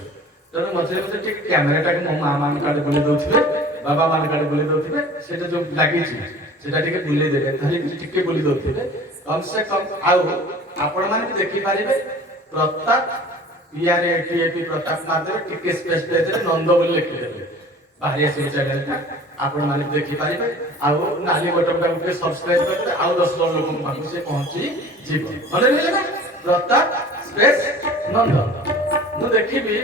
तेणु मझे मझे ठीक कैमेराटा मो माँ मान काटे बुले दौथे बाबा मान काटे बुले दौथे से जो लगी बुले देवे टे बुले दौथे कम से कम आपण मैंने देखिपारे प्रताप पीआरएटीएपी प्रताप माध्यम टिके स्पेस पेज नंद बोली लिखिदेवे बाहरी आस चैनल आपण मैंने देखिपारे आउ नाली बटन को सब्सक्राइब करते आउ 10 लोक पाखु से पहुंची जीव मन नहीं प्रताप स्पेस नंद मु देखिबी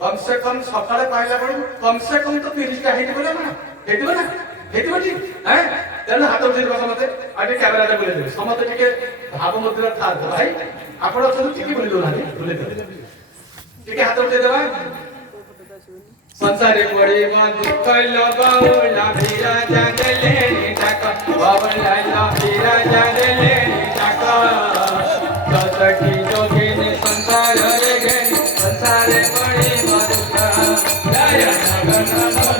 कम से कम सकाळे पाइला बड़ कम से कम तो 30 टा हेति बोला ना हेति बटी हैं तेन हाथ उठे बस मते आगे कैमरा टा बोले दे समते टिके भाव मुद्रा था भाई आपण अछन टिके बोली दो ना बोले दे टिके हाथ उठे देबा संसारे बड़ी दुख लगौला हीरा जडले नाक बाबुला लो हीरा जडले नाक सखी जोगिनी संसार रे गे संसारे बड़ी दुख जय जगन्नाथ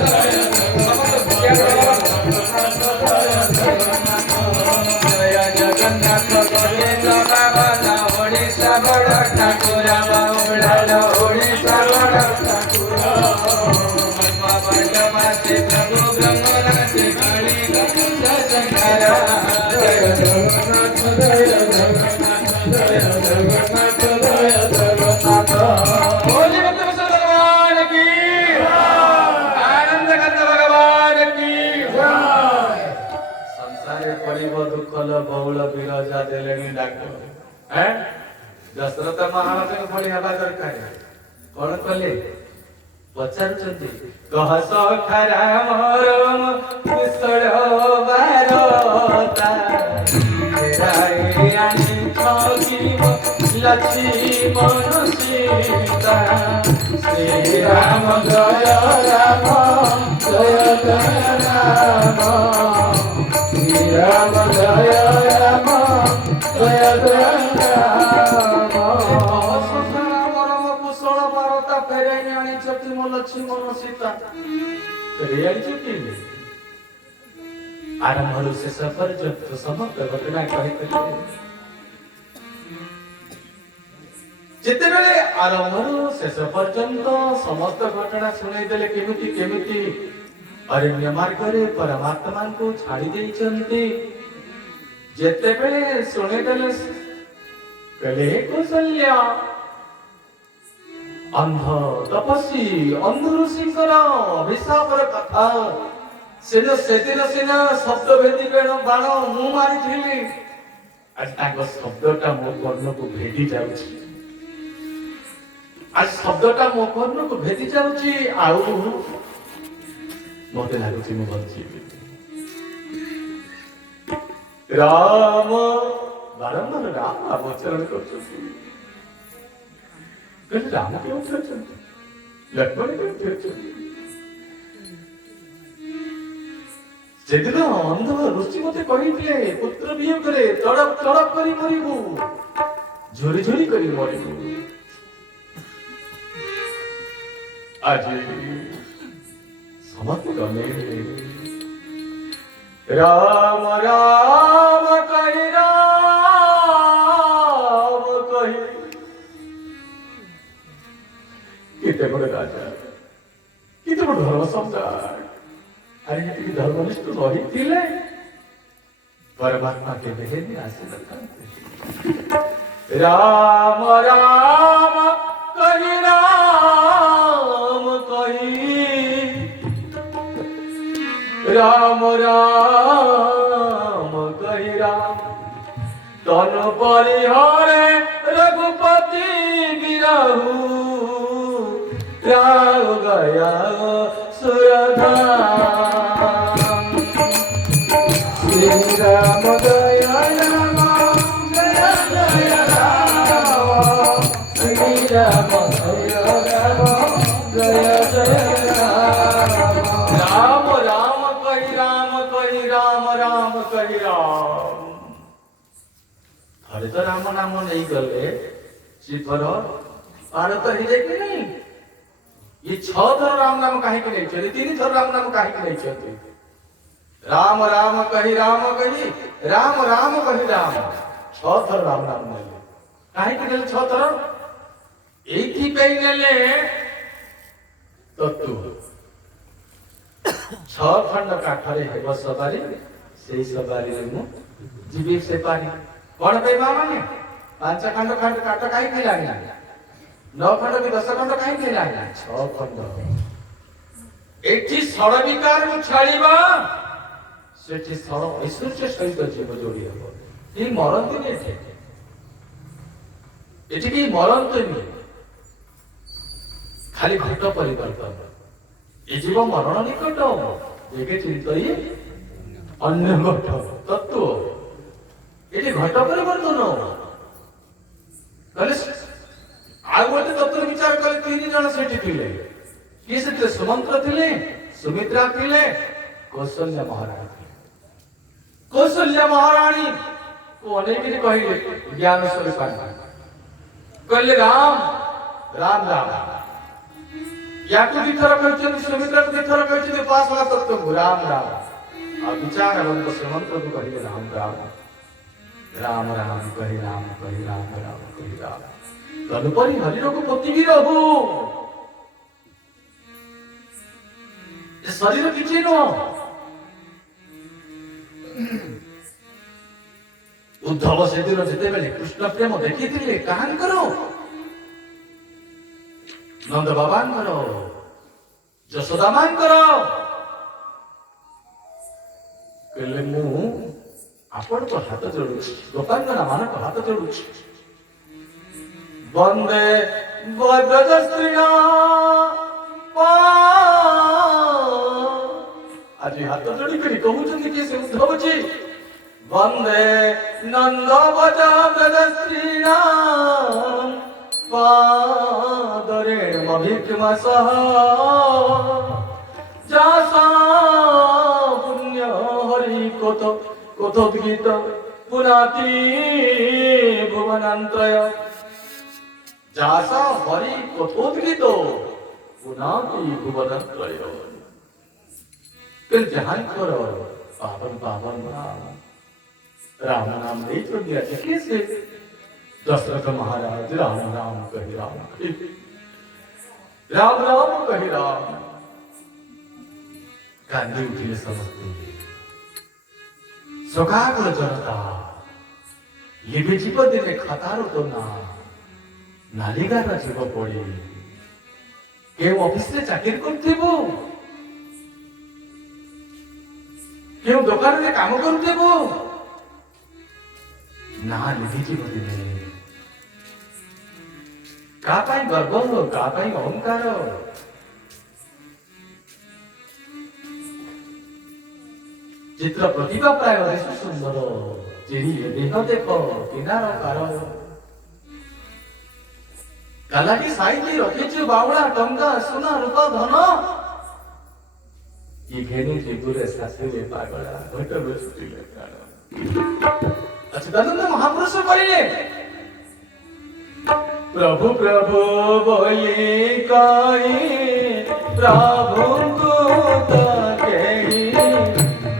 जय जगन्नाथ गोविंद बाबा ना ओडिशा बड़ ठाकुर बाबुला लो ओडिशा बड़ ठाकुर प्रभु ब्रह्मनाथ काली गोविंद शंकर जय जगन्नाथ जय जगन्नाथ जय जगन्नाथ जय जगन्नाथ बोले भक्त भगवान की आनंद कंद भगवान की संसारे पड़िब दुख बहुल विरजा देलेनी डाक हैं दशरथ महाराज भली हवा दरकार कौन कले पचारुचंदी कह सखरा मरम कुशल बारता राय आनी ठगिब लक्ष्मण सीता श्री राम जय राम जय जय राम श्री राम जय राम जय जय राम लक्ष्मण सीता आरंभ से सफर जब तो समस्त घटना कहते जिते बेले आरंभ शेष पर्यंत समस्त घटना सुनाई देले केमिति केमिति अरण्य मार्ग रे परमात्मा को छाड़ी देइचंती जेते बेले सुने देले कले कौशल्या अंध तपस्वी अंध ऋषिंकर अभिशापर कथा सेनो सेदिन सिना शब्द भेदी बाण मु मारिथिली आज ताको शब्दटा मो कर्ण को भेदी जाउची आज शब्दटा मो कर्ण को भेदी जाउची आउ मते लागुची मो बंची राम बारंबार राम आचरण करछी राम क्यों लक्ष्मण क्यों जेदिन अंध ऋषि मते कहिथिले पुत्र वियोगरे तड़प तड़प करी मरिबु झोरी झोरी करी मरिबु आज समस्त गमे राम राम कहि किते बड़े राजा किते बड़ धर्म संसार अरे ये धर्मनिष्ठ रही थिले परमात्मा के बेहद आसे नथांते राम राम कहि राम कहि राम तन परिहरे रघुपति बिरहु राव गया सुरधाम श्री राम गया राम गया गया राम श्री राम गया राम गया गया राम राम कही राम कही राम राम कही राम थरे तो राम नाम नहीं गले श्रीपर पार तो ही जाए नहीं ये 6 थर राम नाम कहीं नहीं चले 3 थर राम नाम कहीं नहीं चलते राम राम कही राम कही राम राम कही राम 6 थर राम नाम नहीं कहीं के लिए 6 थर एक ही पे ले तो तू 6 खंड काठरे हेब सवारी से सवारी रे मु जीवी से पानी कौन पे माने 5 खंड खंड काट कहीं नहीं लागे 9 खंड भी 10 खंड कहीं नहीं लागे 6 खंड एठी सड़ विकार को छाड़ीबा सेठी सड़ ऐश्वर्य सहित जीव जोड़ी हबो ई मरंती ने एठी की मरंती ने खाली घट परिवर्तन ए जीव मरण निकट जेके चिंतई अन्य घट तत्व एठी घट परिवर्तन कले आ गोटे तत्व विचार कले 3 जण सेठी थिले किए से सुमंत्र थिले सुमित्रा थिले कौशल्य महारानी कौशल्य महारानी को अनेक कहिले ज्ञान स्वरूप कहले राम राम राम या को दिथर कहछन सुमित्रा को दिथर कहछन पास वाला तत्व राम राम आ विचार अनंत सुमंत्र को कहिले राम राम राम राम कही राम कही राम राम कही राम तदुपरि हरिर को पति भी रहू शरीर किछि न उद्धव से दिन जेते बेले कृष्ण प्रेम देखिथिले कहां करो नंद बाबान करो जशोदा मान करो कहले मु आपण को हाथ जोड़ुछि दुकान का मान को हाथ जोड़ुछि वंदे वज्रस्त्रिया आज हाथ जोड़ी करी कहउछन कि से उद्धव जी वंदे नंद वज्रस्त्रिया पादरेण मभिक्मसः जासा पुण्य हरि कोथोद्गीत पुनाति भुवनांत्रय जासा हरि कोथोद्गीत पुनाति भुवनांत्रय फिर ध्यान करो पावन पावन राम नाम नहीं तो दिया कैसे दशरथ महाराज राम राम कही राम राम राम कही राम कांदी उठिले समस्ते सकाग्र जनता लिबे जीव दिले खतारो तो ना नालिगार जीव पड़े के ऑफिस रे चाकरी करथिबो के दुकान रे काम करथिबो ना लिबे जीव दिले का पाई गर्व का पाई अहंकार चित्र प्रतिभा प्राय अति सुंदर जेही देह देख किनार कार काला की साइती रखिछु बावळा टंका सोना रूपा धन ये घेनी जीवरे सासरे पागला घट बसतिले कान अच्युतानंद महापुरुष करिले प्रभु प्रभु बोले काई प्रभु को ताकेही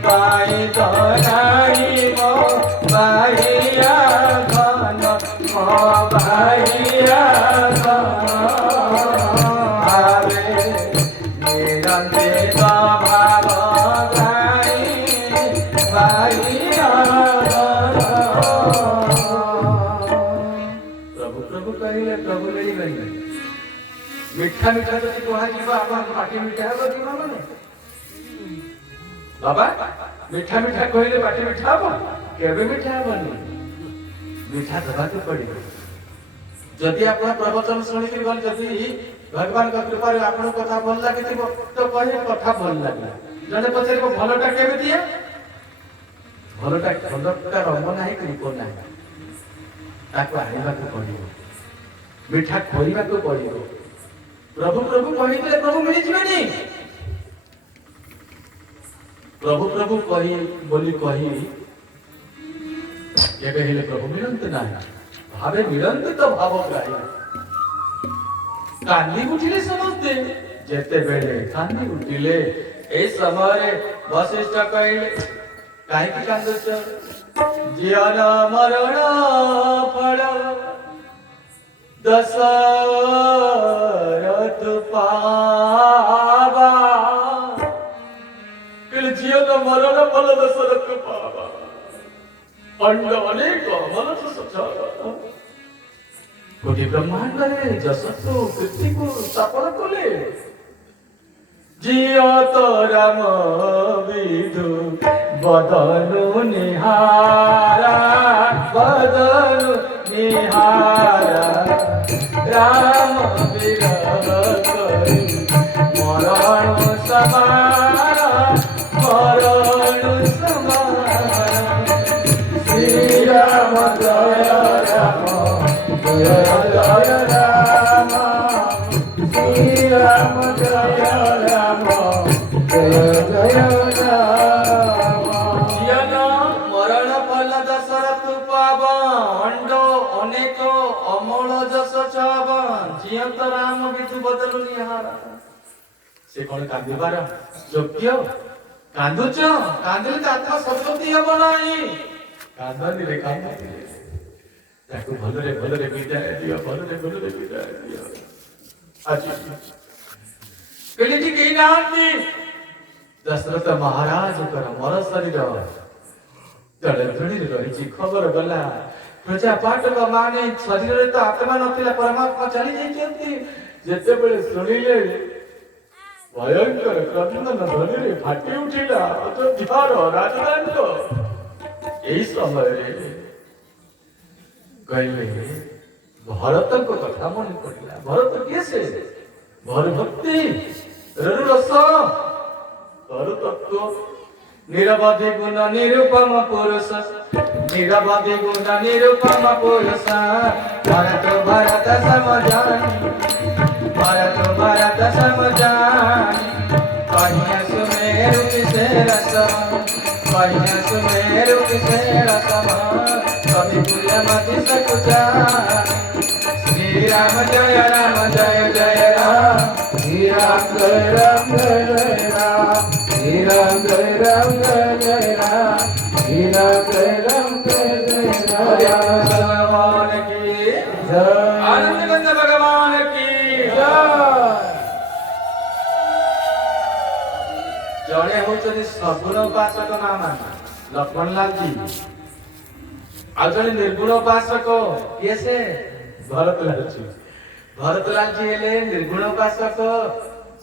पाई तनाई मो बाहिया घन मो बाहिया घन आवे निरंते भाव गाई बाहिया प्रभु नहीं गई मिठा मिठा तो कहा जीवा अपन पाटी मिठा हो जीवा माने बाबा मिठा मिठा कहले पाटी मिठा हो केबे मिठा बनी मिठा दबा के पड़ी जदी अपन प्रवचन सुनि के गल जदी भगवान का कृपा रे आपन कथा भल लागे तो कहे कथा भल लागे जने पछे भलटा केबे दिए भलटा रंग नाही कृप नाही ताको आनिबा को पड़िबो मिठा खोइबा को पड़िबो प्रभु प्रभु कहिले प्रभु मिली जिबेनी प्रभु प्रभु कही बोली कही केबे हेले प्रभु मिलंत नाही भावे मिलंत तो भाव गाई कांदी उठिले समझते जेते बेले कांदी उठिले ए समय वशिष्ठ कहिले काहे की कांदछ जीवन मरण फल दशरथ पावा कल जीवन मरण फल दशरथ पावा अंड अनेक मनस सचावा कोटि ब्रह्मांड रे जसतु कृति को स्थापन कले जियत राम विधु बदनु निहारा राम विरह करि मरण समान श्री राम जय राम जय जय राम श्री राम जय राम जय जय राम जीवन मरण फल दशरथ पाव अंड अनेक अमल जस छाव जियत राम विधु बदलु निहारा से कोन कांदिबार योग्य कांदुच कांदिले आत्मा सत्पति हब नाही कांदनी रे ताको भलरे विदाय दियो भलरे विदाय दियो आज कलिजी के नांती दशरथ महाराज कर मर शरीर जड़े धड़ी रही खबर गला प्रजा पाटक माने शरीर रे तो आत्मा नथिला परमात्मा चली जाइछंती जेते बेले सुनिले भयंकर क्रंदन ध्वनि रे फाटी उठिला अयोध्यार राजधानी तो एई समय कहले भरत को कथा मन पड़िला भरत कैसे भर भक्ति रस तत्व निरवधि गुण निरुपम पुरुष निरवधि गुण निरुपम पुरुष भरत भरत समझानी कहिया सुमेरु किसे रस कहिया सुमेरु किसे रस कवि पुण्य मति सकुचा श्री राम जय जय राम श्री राम जय जय राम श्री राम जय जय राम श्री राम जय जय राम भगवान की जय आनंद भगवान की जय जड़े होचनी सगुण उपासक नाम लक्ष्मण लाल जी आजने निर्गुण उपासक किए से भरत लाल जी हेले निर्गुण उपासक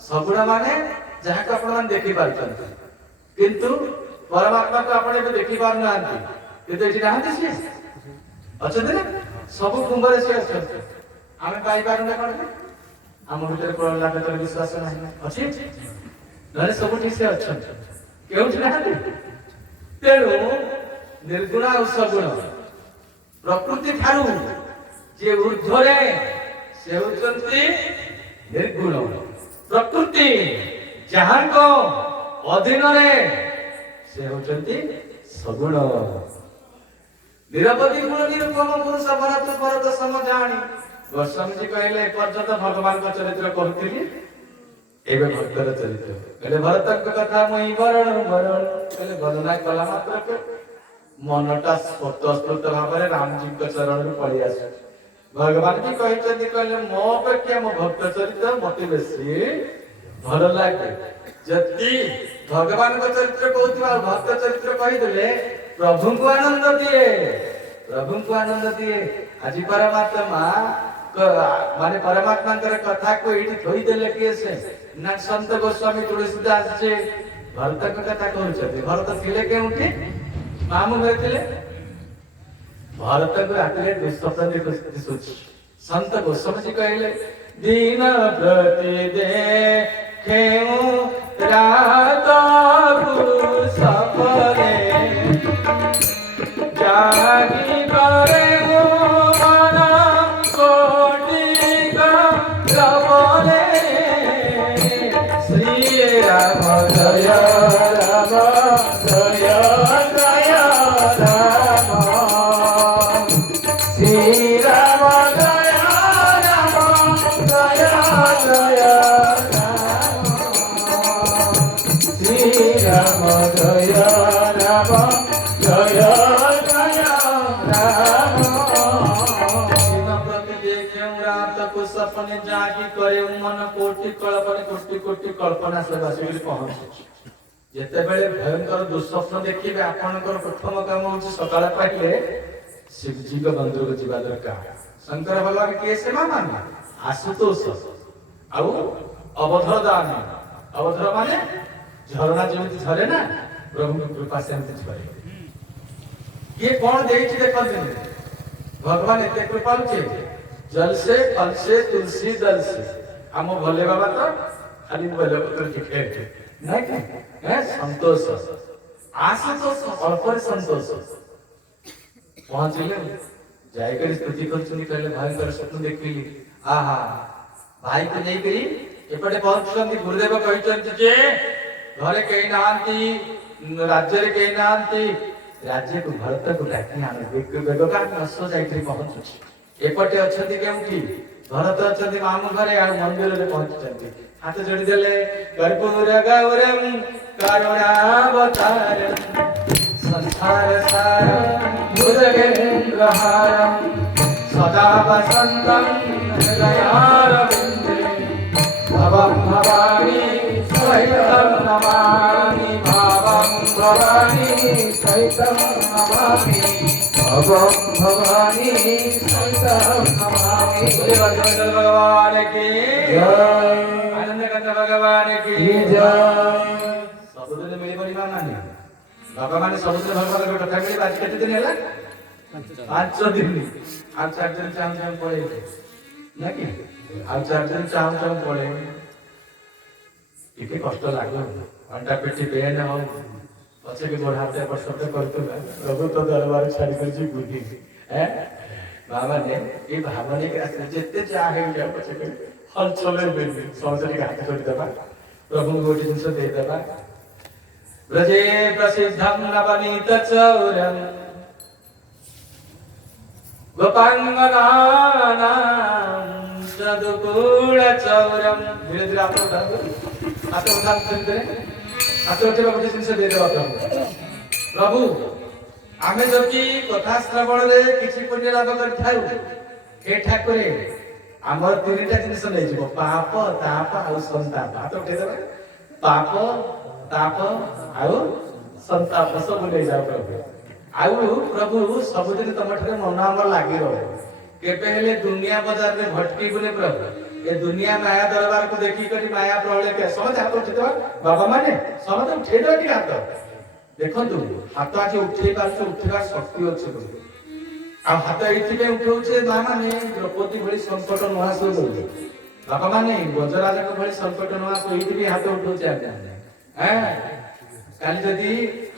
सगुण माने जहा को आपण देखि पारछन किंतु परमात्मा को आपण ए देखि पार नांती किंतु एठी नांती से अछन ना सब कुंभ रे से अछन आमे पाई पारु ना कोन हम भीतर प्रहलाद तर विश्वास नाही अछि नरे सब ठीक से अछन केउठी नांती तेणु निर्गुण और सगुण प्रकृति ठारू जे ऊर्ध्वरे से होचंती निर्गुण प्रकृति जहां को अधीन रे से होचंती सगुण निरवधि गुण निरुपम पुरुष भरत समझाणी गोस्वामी जी कहले पर्यंत भगवान का चरित्र कहथिली एबे भक्तर चरित्र कहले भरत का कथा मई वरण कहले वर्णना कला मात्र के मनटा स्वतःस्फूर्त भाव राम जी के चरण में पड़ी आस भगवान जी कहले मो अपेक्षा मो भक्त चरित्र मते बेसी भल लागे जति भगवान का चरित्र कहउतबा भक्त चरित्र कहि देले प्रभु को आनंद दिए आज परमात्मा माने परमात्मा कथा को एठी थोई देले केसे ना संत गोस्वामी तुलसीदास जी भरत का कथा कहउछथि भरत थिले केउठी मामू कहते भारत को आखिर दुष्पति संत गोस्वामी जी कहले दिन प्रति देखेऊं रात सपने जागी करे मन कोटि सपने श्री राम जय राम जय जय राम श्री राम जय राम जय जय राम श्री राम जय राम जय जय राम दिन प्रति देखें रात को सपने जागी करे मन कोटि कोटि कल्पना से बसिक पहुंच जेतेबेले भयंकर दुस्वप्न देखिबे आपनकर प्रथम काम होछि सकाळ पाइले शिवजी को मंदिर को जीवा दरकार शंकर भगवान के सेवा माने आशुतोष आउ अवधर दान अवधर माने झरना जेमिति झरे ना प्रभु की कृपा से हमते झरे ये कौन देछि देखत भगवान एते कृपा छे जल से फल से तुलसी दल से हम भोले बाबा तो खाली बोले पुत्र के खेत नहीं है संतोष आशुतोष अल्प संतोष पहुंचले जायकर स्तुति करछुनी कहले भाई कर स्वप्न देखिली आहा भाई को नहीं करी एपटे पहुंचछन्ती गुरुदेव कहिछन्ती जे घरे केही नांती राज्य रे केही नांती राज्य को भरत को डाकी आने बेग का नसो जाइत्री पहुंचुछि एपटे अछन्ती केउठी भरत अछन्ती मामू घरे आ मंदिर रे पहुंचछन्ती हाथ जोड़ी देले कर्पूर गौरम करुणावतार संसार सारम भुजगेन्द्रहारम सदा वसंतम हृदयारविंदे भवं भवानी सहितं नमामि भवं भवानी सहितं नमामि भवं भवानी सहितं नमामि भगवान की जय भगवान की जय सबुदिन मिली परिमा माने बाबा माने सबुदिन भगवान को कथा मिली आज केते दिन हैला 5 दिन आज 4 दिन चाम पड़े ना कि आज 4 दिन चाम पड़े इके कष्ट लागो अंडा पेटी बेन हो पछे के बढ़ाते पर शब्द करतो प्रभु तो दरबार छाड़ी कर जी बुद्धि हैं बाबा ने ये भावने के रास्ते जेते चाहे जाओ पछे के हल चले बेबी समझने के हाथ जोड़ देबा प्रभु गोटी जिनस दे देबा ब्रजे प्रसिद्धं नवनीत चौरम गोपांगनानां सदुकूल चौरम धीरे धीरे आप उठा धीरे हाथ उठेबा गोटी जिनस दे देबा प्रभु आमे जति कथा श्रवण रे किछि पुण्य लाभ कर थाउ हे ठाकुरे आमर तीनटा जिनिस नै जीव पाप ताप आ संताप हाथ उठे देबा पाप ताप आ संताप सब ले जाओ प्रभु आउ प्रभु सब दिन तम ठरे मन हमर लागी रहो केबे हेले दुनिया बाजार में भटकी बुने प्रभु ए दुनिया माया दरबार को देखी करी माया प्रलय के समझ हाथ उठे देबा बाबा माने समझ उठे दो टी हाथ देखंतु हाथ आज उठे पाछ उठेबा शक्ति अछि प्रभु आ हाथ एथि उठाउछे मां माने द्रौपदी भली संकट नहा सो गले बाबा माने गजराज को भली संकट नहा सो एथि हाथ उठाउछे हैं काली जदी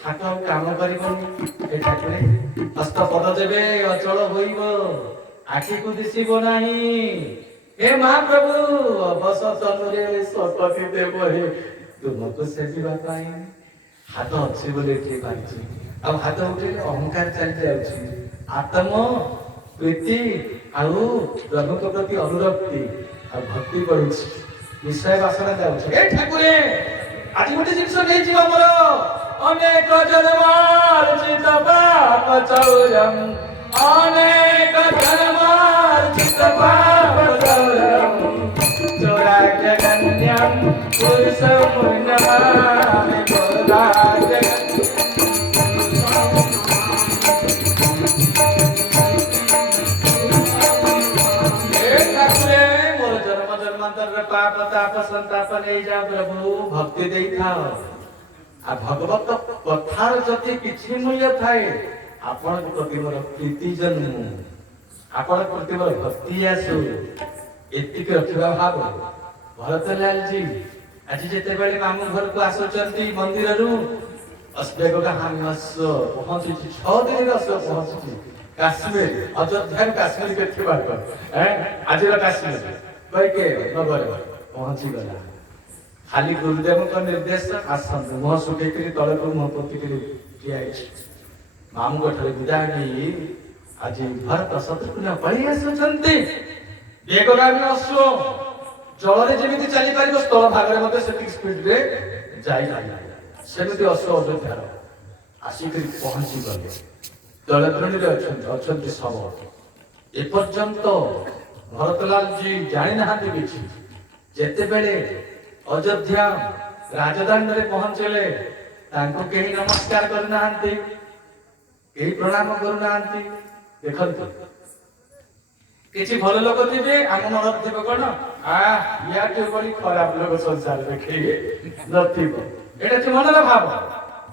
हाथ काम करिबोनी ए ठाकुरे हस्त पद देबे अचल होइबो आखि को दिसिबो नाही हे महाप्रभु अवस तनुरे सकति देबो हे तुमको सेविबा पाई हाथ अछि बोले ठीक पाइछि अब हाथ उठे अहंकार चल जाउछि आत्म प्रीति आउ प्रभु के प्रति अनुरक्ति आ भक्ति बढ़ुछि विषय वासना जाउछि ए ठाकुरे आज गोटे जिंस नै जीव मोर अनेक जन्मार चित पाप चौरम अनेक जन्मार चित पाप चौरम चोरा जगन्यम पुरुष मुन्नमामि बोला पाप ताप संताप नहीं जा प्रभु भक्ति दे थाओ आ भगवत कथार जति किछि मूल्य थाए आपण प्रति मोर प्रीति जन्म आपण प्रति मोर भक्ति आसु ଏତିକି ରଖିବା ଭାବ। ଭରତଲାଲ ଜି ଆଜି ଯେତେବେଳେ ମାମୁଁ ଘରକୁ ଆସୁଛନ୍ତି ମନ୍ଦିରରୁ ପହଞ୍ଚୁଛି 6 ଦିନରେ ପହଞ୍ଚୁଛି କାଶ୍ମୀର ଅଯୋଧ୍ୟାରୁ କାଶ୍ମୀର କେତେ ବାଟ ଆଜିର କାଶ୍ମୀର କହିକେ ନଗର ପହଞ୍ଚିଗଲା। ଖାଲି ଗୁରୁଦେବଙ୍କ ନିର୍ଦ୍ଦେଶ ଆସନ୍ତୁ ମୁହଁ ଶୁଖେଇକିରି ତଳକୁ ମୁହଁ ପୋତିକିରି ଠିଆ ହେଇଛି। ମାମୁଙ୍କ ଠାରୁ ବିଦାୟ ନେଇ ଆଜି ଭାରତ ଶତ୍ରୁଘ୍ନ ପଳେଇ ଆସୁଛନ୍ତି। ବେଗଗାମୀ ଅଶ୍ଵ ଜଳରେ ଯେମିତି ଚାଲିପାରିବ ସ୍ଥଳ ଭାଗରେ ମଧ୍ୟ ସେତିକି ସ୍ପିଡରେ ଯାଇପାରିବ। ସେମିତି ଅଶ୍ଵ ଅଯୋଧ୍ୟାର ଆସିକରି ପହଞ୍ଚି ଗଲେ। ଦଳଦ୍ରୋଣୀରେ ଅଛନ୍ତି ଶବ। ଏପର୍ଯ୍ୟନ୍ତ ଭରତଲାଲ ଜି ଜାଣିନାହାନ୍ତି କିଛି। ଯେତେବେଳେ ଅଯୋଧ୍ୟା ରାଜଧାନୀରେ ପହଞ୍ଚିଲେ ତାଙ୍କୁ କେହି ନମସ୍କାର କରୁନାହାନ୍ତି, କେହି ପ୍ରଣାମ କରୁନାହାନ୍ତି। ଦେଖନ୍ତୁ କିଛି ଭଲ ଲୋକ ଥିବେ, ଆମ ମନରେ ଥିବ କଣ ୟାଠୁ ଭଳି ଖରାପ ଲୋକ ସଂସାରରେ କେହି ନଥିବ। ଏଇଟା ହଉଛି ମନର ଭାବ।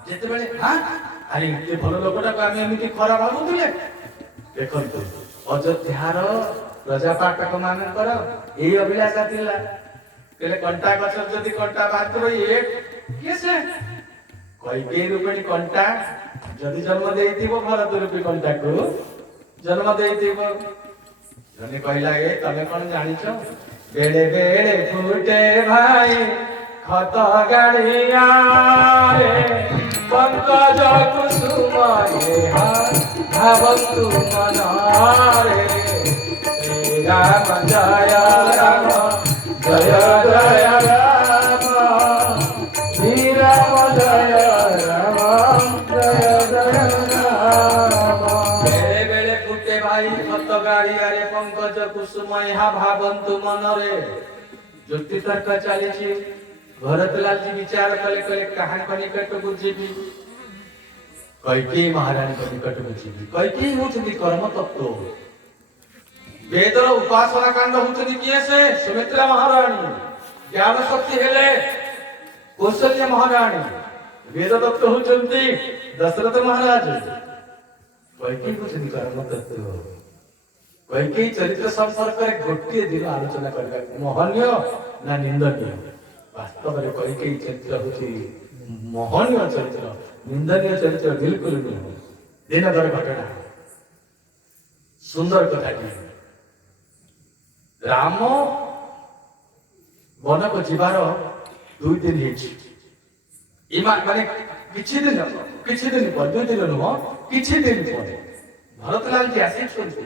ଯେତେବେଳେ ଆରେ ଏତେ ଭଲ ଲୋକଟାକୁ ଆମେ ଏମିତି ଖରାପ ଭାବୁଥିଲେ। ଦେଖନ୍ତୁ ଅଯୋଧ୍ୟାର ପ୍ରଜାପାଟକ ମାନଙ୍କର ଏଇ ଅଭିଳାଷା ଥିଲା। କହିଲେ କଣ୍ଟା ଗଛ ଯଦି କଣ୍ଟା ବାହାରିଥିବ ଇଏ କିଏ ସେ କୈକେୟୀ ରୂପିଣୀ କଣ୍ଟା ଯଦି ଜନ୍ମ ଦେଇଥିବ ଭରତ ରୂପୀ କଣ୍ଟାକୁ ଜନ୍ମ ଦେଇଥିବ। ଜଣେ କହିଲା ତମେ କଣ ଜାଣିଛ? ବେଳେ ବେଳେ ଫୁଟେ ଭାଇ ଖତ ଗାଡ଼ିଆରେ ପଙ୍କଜ କୁସୁମ ଭାବନ୍ତୁ ମନରେ ଶ୍ରୀରାମ ଜୟ ରାମ ଜୟ ଜୟ ରାମ ଶ୍ରୀରାମ ଜୟ ରାମ ଜୟ ଜୟ ରାମ। ବେଳେ ବେଳେ ଫୁଟେ ଭାଇ ଖତ ଗାଡ଼ିଆରେ ପଙ୍କଜ କୁସୁମ ଏହା ଭାବନ୍ତୁ ମନରେ। ଯୁକ୍ତି ତର୍କ ଚାଲିଛି। ଭରତଲାଲ ଜି ବିଚାର କଲେ କଲେ କାହାଙ୍କ ନିକଟକୁ ଯିବି? କୈକେୟୀ ମହାରାଣୀଙ୍କ ନିକଟକୁ ଯିବି। କୈକେୟୀ ହଉଛନ୍ତି କର୍ମ ତତ୍ତ୍ୱ। ବେଦର ଉପାସନା କାଣ୍ଡ ହଉଛନ୍ତି କିଏ ସେ? ସୁମିତ୍ରା ମହାରାଣୀ। ଜ୍ଞାନ ଶକ୍ତି ହେଲେ କୌଶଲ୍ୟା ମହାରାଣୀ। ବେଦ ତତ୍ତ୍ୱ ହଉଛନ୍ତି ଦଶରଥ ମହାରାଜ। କୈକେୟୀ ହଉଛନ୍ତି କର୍ମ ତତ୍ତ୍ୱ। କୈକେୟୀ ଚରିତ୍ର ସମ୍ପର୍କରେ ଗୋଟିଏ ଦିନ ଆଲୋଚନା କରିବା ମହନୀୟ ନା ନିନ୍ଦନୀୟ? ବାସ୍ତବରେ କୈକେୟୀ ଚରିତ୍ର ହଉଛି ମହନୀୟ ଚରିତ୍ର, ନିନ୍ଦନୀୟ ଚରିତ୍ର ବିଲକୁଲ ନୁହେଁ। ଦିନକର ଘଟଣା ସୁନ୍ଦର କଥାଟି। ରାମ ବନକୁ ଯିବାର 2 ଦିନ ହେଇଛି। ମାନେ କିଛି ଦିନ ପରେ, 2 ଦିନ ନୁହଁ କିଛି ଦିନ ପରେ ଭରତଲାଲ ଜି ଆସିଛନ୍ତି।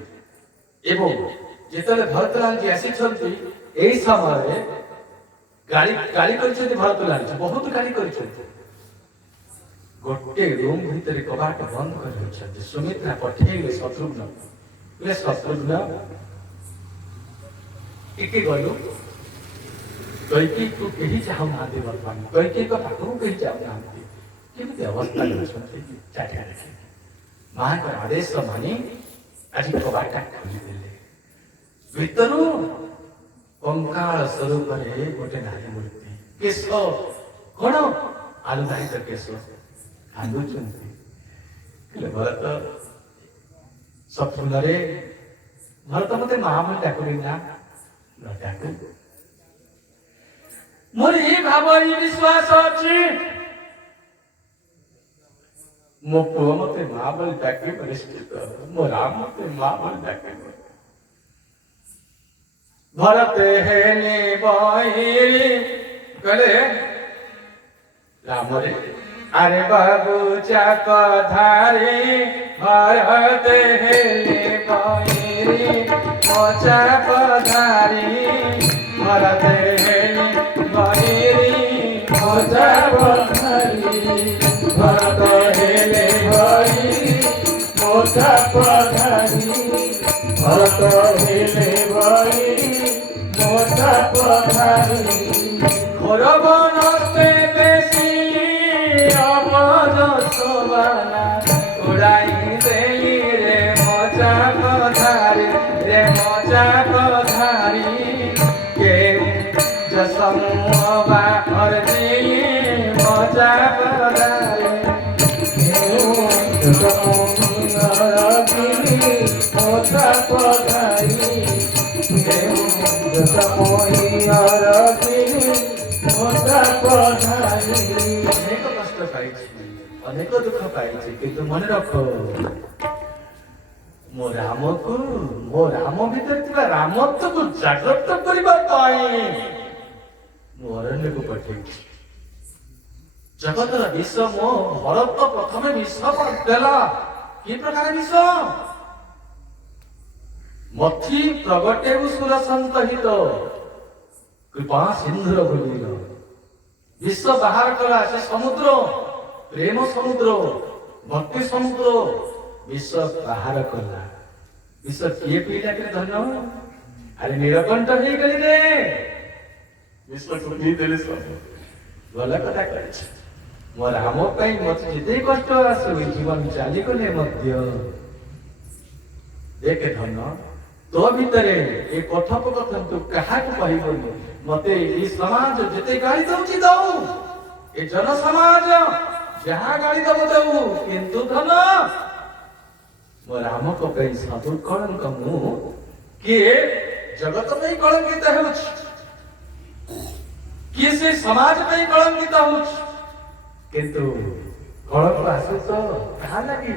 ଏବଂ ଯେତେବେଳେ ଭରତଲାଲ ଜି ଆସିଛନ୍ତି ଏହି ସମୟରେ ଗାଳି କରିଛନ୍ତି ଭରତଲାଲ ଜି, ବହୁତ ଗାଳି କରିଛନ୍ତି। ଗୋଟେ ରୁମ୍ ଭିତରେ କବାଟ ବନ୍ଦ କରି ରହିଛନ୍ତି। ସୁମିତ୍ରା ପଠେଇଲେ ଶତ୍ରୁଘ୍ନ, ଶତ୍ରୁଘ୍ନ ଟିକେ ଗଲୁ। କୈକେୟୀକୁ କେହି ଚାହୁଁନାହାନ୍ତି ବର୍ତ୍ତମାନ। କୈକେୟୀଙ୍କ ପାଖକୁ କେହି ଚାହୁଁନାହାନ୍ତି। କେମିତି ଅବସ୍ଥା ଅଛନ୍ତି ଚାରିଆଡ଼େ। ମାଙ୍କର ଆଦେଶ ମାନି ଆଜି କବାଟଟା ଖୋଲିଦେଲେ। ଭିତରୁ କଙ୍କାଳ ସ୍ୱରୂପରେ ଗୋଟେ ନାରୀ ମୂର୍ତ୍ତି। କେଶ କଣ ଆଲୁଧାରିତ କେଶ, କାନ୍ଦୁଛନ୍ତି। ଭରତ ସ୍ୱପ୍ନରେ ଭରତ ମତେ ମା ବୋଲି ଡାକୁନି ନା? ଡାକୁ। ମୋର ଏ ଭାବ ଏ ବିଶ୍ୱାସ ଅଛି ମୋ ପୁଅ ମତେ ମା ବୋଲି ଡାକିବ ନିଶ୍ଚିତ। ମୋ ରାମ ମତେ ମା ବୋଲି ଡାକିବ। ଭରତ ହେଲେ ବହିରି କହିଲେ ରାମରେ ଆରେ ବାବୁ ଚାକ ଧାରି ଭରତ ହେଲେ ବହିରି ମୋ ଚାପ ଧାରି ଭରତ ହେଲେ ବହିରି ମୋ ଚାପ ଧାରି ଭରତ ହେଲେ ବହିରି ମୋ ଚାପ ଧାରି ଭରତ ହେଲେ ବହିରି ମୋ ଚାପ ଧାରି ଘୋର ବନସ୍ତେ ବେଶୀ ଅବଜ ଶୋଭନା ଉଡ଼ାଇ ଦେଲି ରେ ମୋ ଚାପ ଧାରି ରେ ମୋ ଚାପ ଧାରି କେଉଁ ଯଶମୁହ ବାହର ଦେଲି ମୋ ଚାପ ଧାରି କେଉଁ ଯଶମୁହ ଦେଲି ମୋ ଚାପ ଧାରି କେଉଁ ଅନେକ କଷ୍ଟ ପାଇଛି, ଅନେକ ଦୁଃଖ ପାଇଛି, କିନ୍ତୁ ମନେ ରଖ ମୋ ରାମ ଭିତରେ ଥିବା ରାମତ୍ୱକୁ ଜାଗ୍ରତ କରିବା ପାଇଁ ମୁଁ ଅରଣ୍ୟକୁ ପଠେଇଛି। ଜଗତର ବିଷ ମୋ ଭରତ ପ୍ରଥମେ ବିଷ ଦେଲା। କି ପ୍ରକାର ବିଷ? ମଥି ପ୍ରଗଟେଉ ସୁର ସନ୍ତହିତ କୃପା ସିନ୍ଧୁର ଭୂମିର ବିଷ ବାହାର କଲା। ସେ ସମୁଦ୍ର, ପ୍ରେମ ସମୁଦ୍ର, ଭକ୍ତି ସମୁଦ୍ର ବିଷ ବାହାର କଲା। ବିଷ କିଏ ପିଇଲା କି ଧନ? ଆରେ ନୀଳକଣ୍ଠ ହେଇଗଲି ରେ, ବିଷକୁ ପିଇଦେଲେ ସବୁ। ଭଲ କଥା କହିଛି। ମୋ ରାମ ପାଇଁ ମତେ ଯେତେ କଷ୍ଟ ଆସୁ ଜୀବନ ଚାଲିଗଲେ ମଧ୍ୟ ଦେଖେ ଧନ, ତୋ ଭିତରେ ଏ କଥୋପକଥନ ତୁ କାହାକୁ କହିବନି। ମତେ ଏ ସମାଜ ଯେତେ ଗାଳି ଦଉଛି ଦଉ, ଏ ଜନ ସମାଜ ଯାହା ଗାଳି ଦବ ଦଉ, କିନ୍ତୁ ଧନ ମୋ ରାମଙ୍କ ପାଇଁ ସବୁ କଳଙ୍କ। ମୁଁ କିଏ ଜଗତ ପାଇଁ କଳଙ୍କିତ ହେଉଛି, କିଏ ସେ ସମାଜ ପାଇଁ କଳଙ୍କିତ ହେଉଛି, କିନ୍ତୁ କଳଙ୍କ ଆସୁ ତ ତାହା ଲାଗି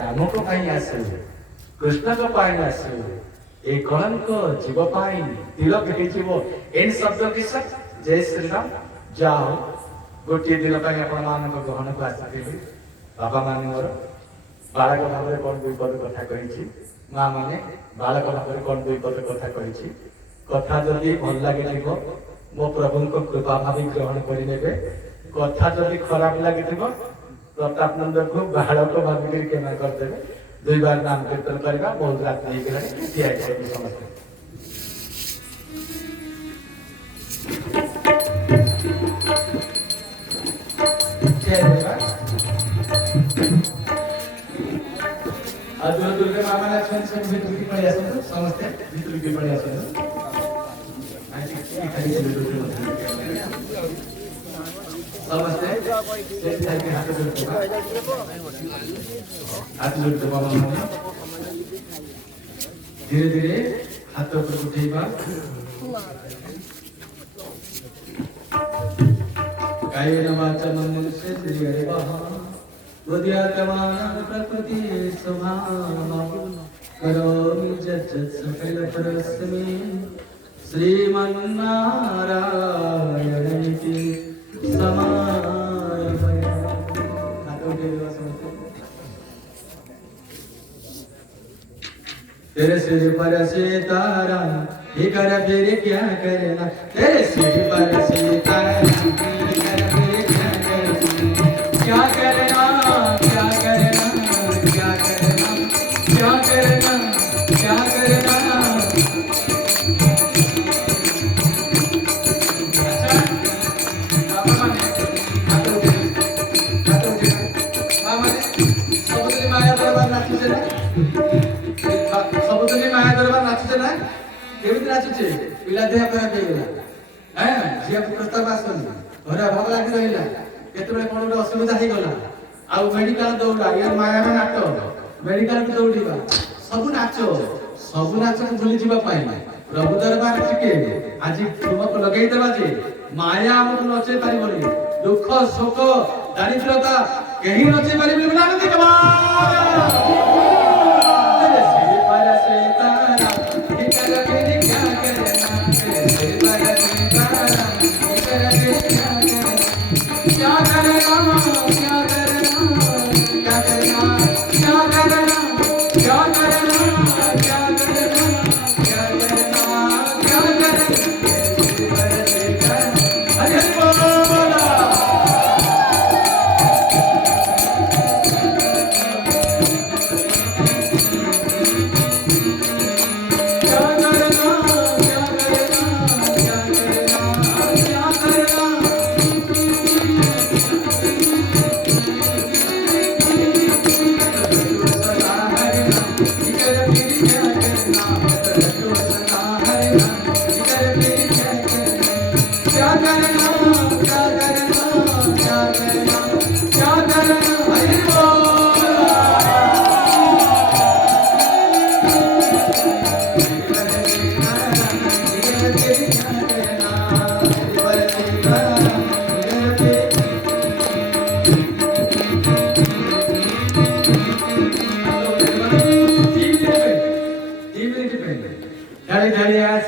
ରାମଙ୍କ ପାଇଁ ଆସୁ, କୃଷ୍ଣଙ୍କ ପାଇଁ ଆସୁ। ଏ କଳଙ୍କ ଜୀବ ପାଇଁ ତିଳକ ହେଇଯିବ। ଏନ୍ ଶବ୍ଦ କିସ? ଜୟ ଶ୍ରୀରାମ। ଯାଅ, ଗୋଟିଏ ଦିନ ପାଇଁ ଆପଣ ମାନଙ୍କ ଗ୍ରହଣକୁ ଆସିଥିଲି। ବାବା ମାନେ ମୋର ବାଳକ ଭାବରେ କଣ ଦୁଇ ପଦ କଥା କହିଛି, ମା ମାନେ ବାଳକ ଭାବରେ କଣ ଦୁଇ ପଦ କଥା କହିଛି। କଥା ଯଦି ଭଲ ଲାଗିଥିବ ମୋ ପ୍ରଭୁଙ୍କ କୃପା ଭାବି ଗ୍ରହଣ କରିନେବେ। କଥା ଯଦି ଖରାପ ଲାଗିଥିବ ପ୍ରତାପ ନନ୍ଦକୁ ବାଳକ ଭାବିକି କ୍ଷମା କରିଦେବେ। ଦୁଇବାର ନାମ କୀର୍ତ୍ତନ କରିବା। ବହୁତ ରାତ୍ରି ହେଇଗଲାଣି, ଠିଆ ହେଇପାରିବେ ସମସ୍ତେ। ଆଉ ଦୂର ଦୂରରେ ମା ମାନେ ଅଛନ୍ତି, ସବୁ ଭିତରକୁ ପଳେଇ ଆସନ୍ତୁ। ସମସ୍ତେ ଭିତରକୁ ପଳେଇ ଆସନ୍ତୁ। ସମସ୍ତେ ହାତ ଯୋଡ଼ିଦେବା, ହାତ ଯୋଡ଼ିଦେବା। ଧୀରେ ଧୀରେ ହାତ ଉପରକୁ ଉଠେଇବା। कायेन वाचा मनुष्येन्द्रियैर्वा बुद्ध्यात्मना प्रकृति स्वभावः करोमि यत् सकलपरस्मै श्रीमन्नारायणमिति तेरे सिर पर सितारा ही कर फिर क्या करना। तेरे सिर पर सितारा ही कर फिर क्या करना। क्या करना, क्या करना, क्या करना, क्या करना, क्या करना। अच्छा बाबा माने सबुदिन माया दरबार नाचुचे ना, सबुदिन माया दरबार नाचुचे ना। केमिति नाचुचे? पिला देह खराब ହେଇଗଲା, ଝିଅ ପ୍ରସ୍ତାବ ଆସୁନି, ଘରେ ଅଭାବ ଲାଗି ରହିଲା, କେତେବେଳେ କଣ ଗୋଟେ ଅସୁବିଧା ହେଇଗଲା, ଆଉ ମେଡିକାଲ ଦୌଡା, ଏ ମାୟାର ନାଟ, ମେଡିକାଲକୁ ଦୌଡ଼ିବା, ସବୁ ନାଚକୁ ଭୁଲି ଯିବା ପାଇଁ ପ୍ରଭୁ ଦରବାର ଟିକେ ଆଜି ତୁମକୁ ଲଗେଇଦେବା ଯେ ମାୟା ଆମକୁ ନଚେଇ ପାରିବନି। ଦୁଃଖ ଶୋକ ଦାରିଦ୍ରତା କେହି ନଚେଇ ପାରିବେନି।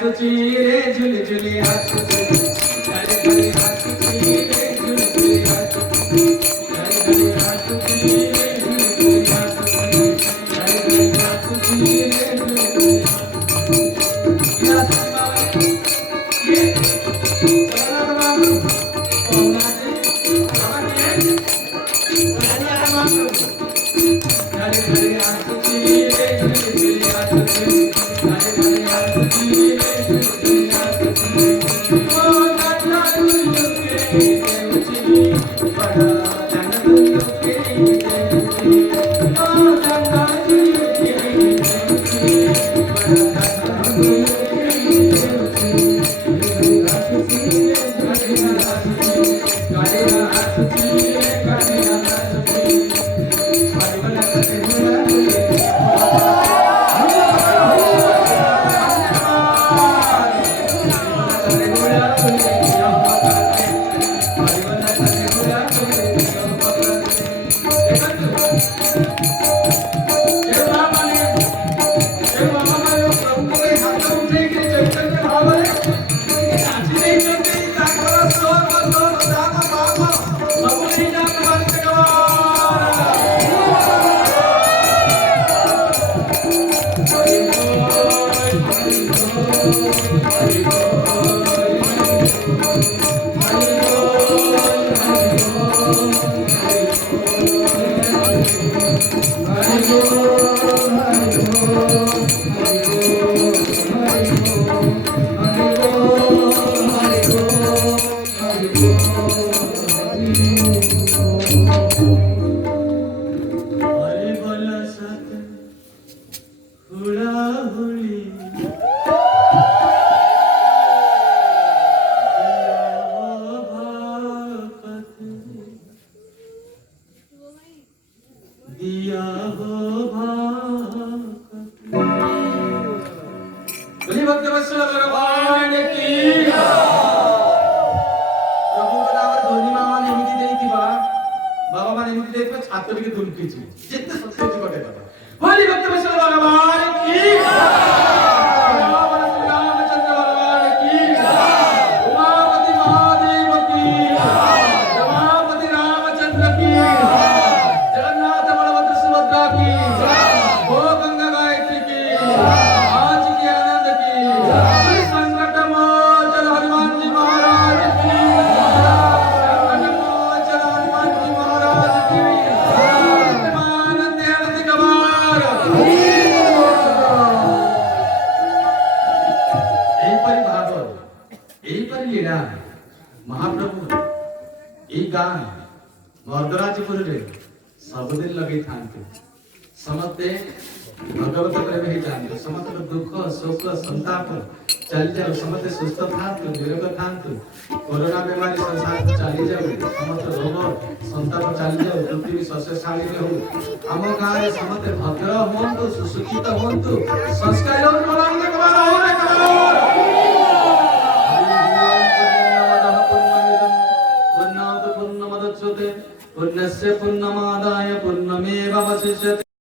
आसुची रे झुली झुली आसुची घरे घरे आसुची रे झुली झुली आसुची घरे घरे आसुची रे झुली झुली आसुची घरे घरे आसुची रे झुली झुली आसुची या सवाले ये चला बाबू कोना जी आवाज घरे घरे आसुची रे झुली झुली आसुची घरे घरे आसुची रे झुली झुली आसुची ओ गंगा दुलके देवची बड़ा जन दुलके देवची ओ गंगा दुलके देवची बड़ा जन दुलके देवची आसुची रे घरे आसुची घरे आसुची रे घरे आसुची परिमल करते हुआ दिया हो बोलिए भक्त वत्सल भगवान की प्रभु बराबर धोनी मामा ने एमिति देइथिबा बाबा माने एमिति देइथिबा छात्र के दुलकीची जेते सत्य बटे बाबा बोलिए भक्त वत्सल भगवान की रामचंद्र भगवान की उमापति महादेव की रमापति रामचंद्र की जगन्नाथ बलभद्र सुभद्रा की गो गंगा गायत्री की आज की आनंद की श्री संकट मोचन हनुमान जी महाराज की संकट मोचन हनुमान जी महाराज की आनंद आनंद कबार एपरि भागवत एपरि लीला महाप्रभु ए गान मर्दराजपुर रे सबदिन लगे थांते समते भगवत प्रेम ही जानते समस्त दुख शोक संताप चल जाओ समस्त सुस्थ थांतु निरोग थांतु कोरोना बीमारी संसार चली जाओ समस्त रोग संताप चली जाओ पृथ्वी सस्यशाली हो आम गाँव रे समस्त भद्र होंतु सुशिक्षित होंतु संस्कार और बलांग कबार और कबार पूर्णमदच्युते पूर्णस्य पूर्णमादाय पूर्णमेवावशिष्यते।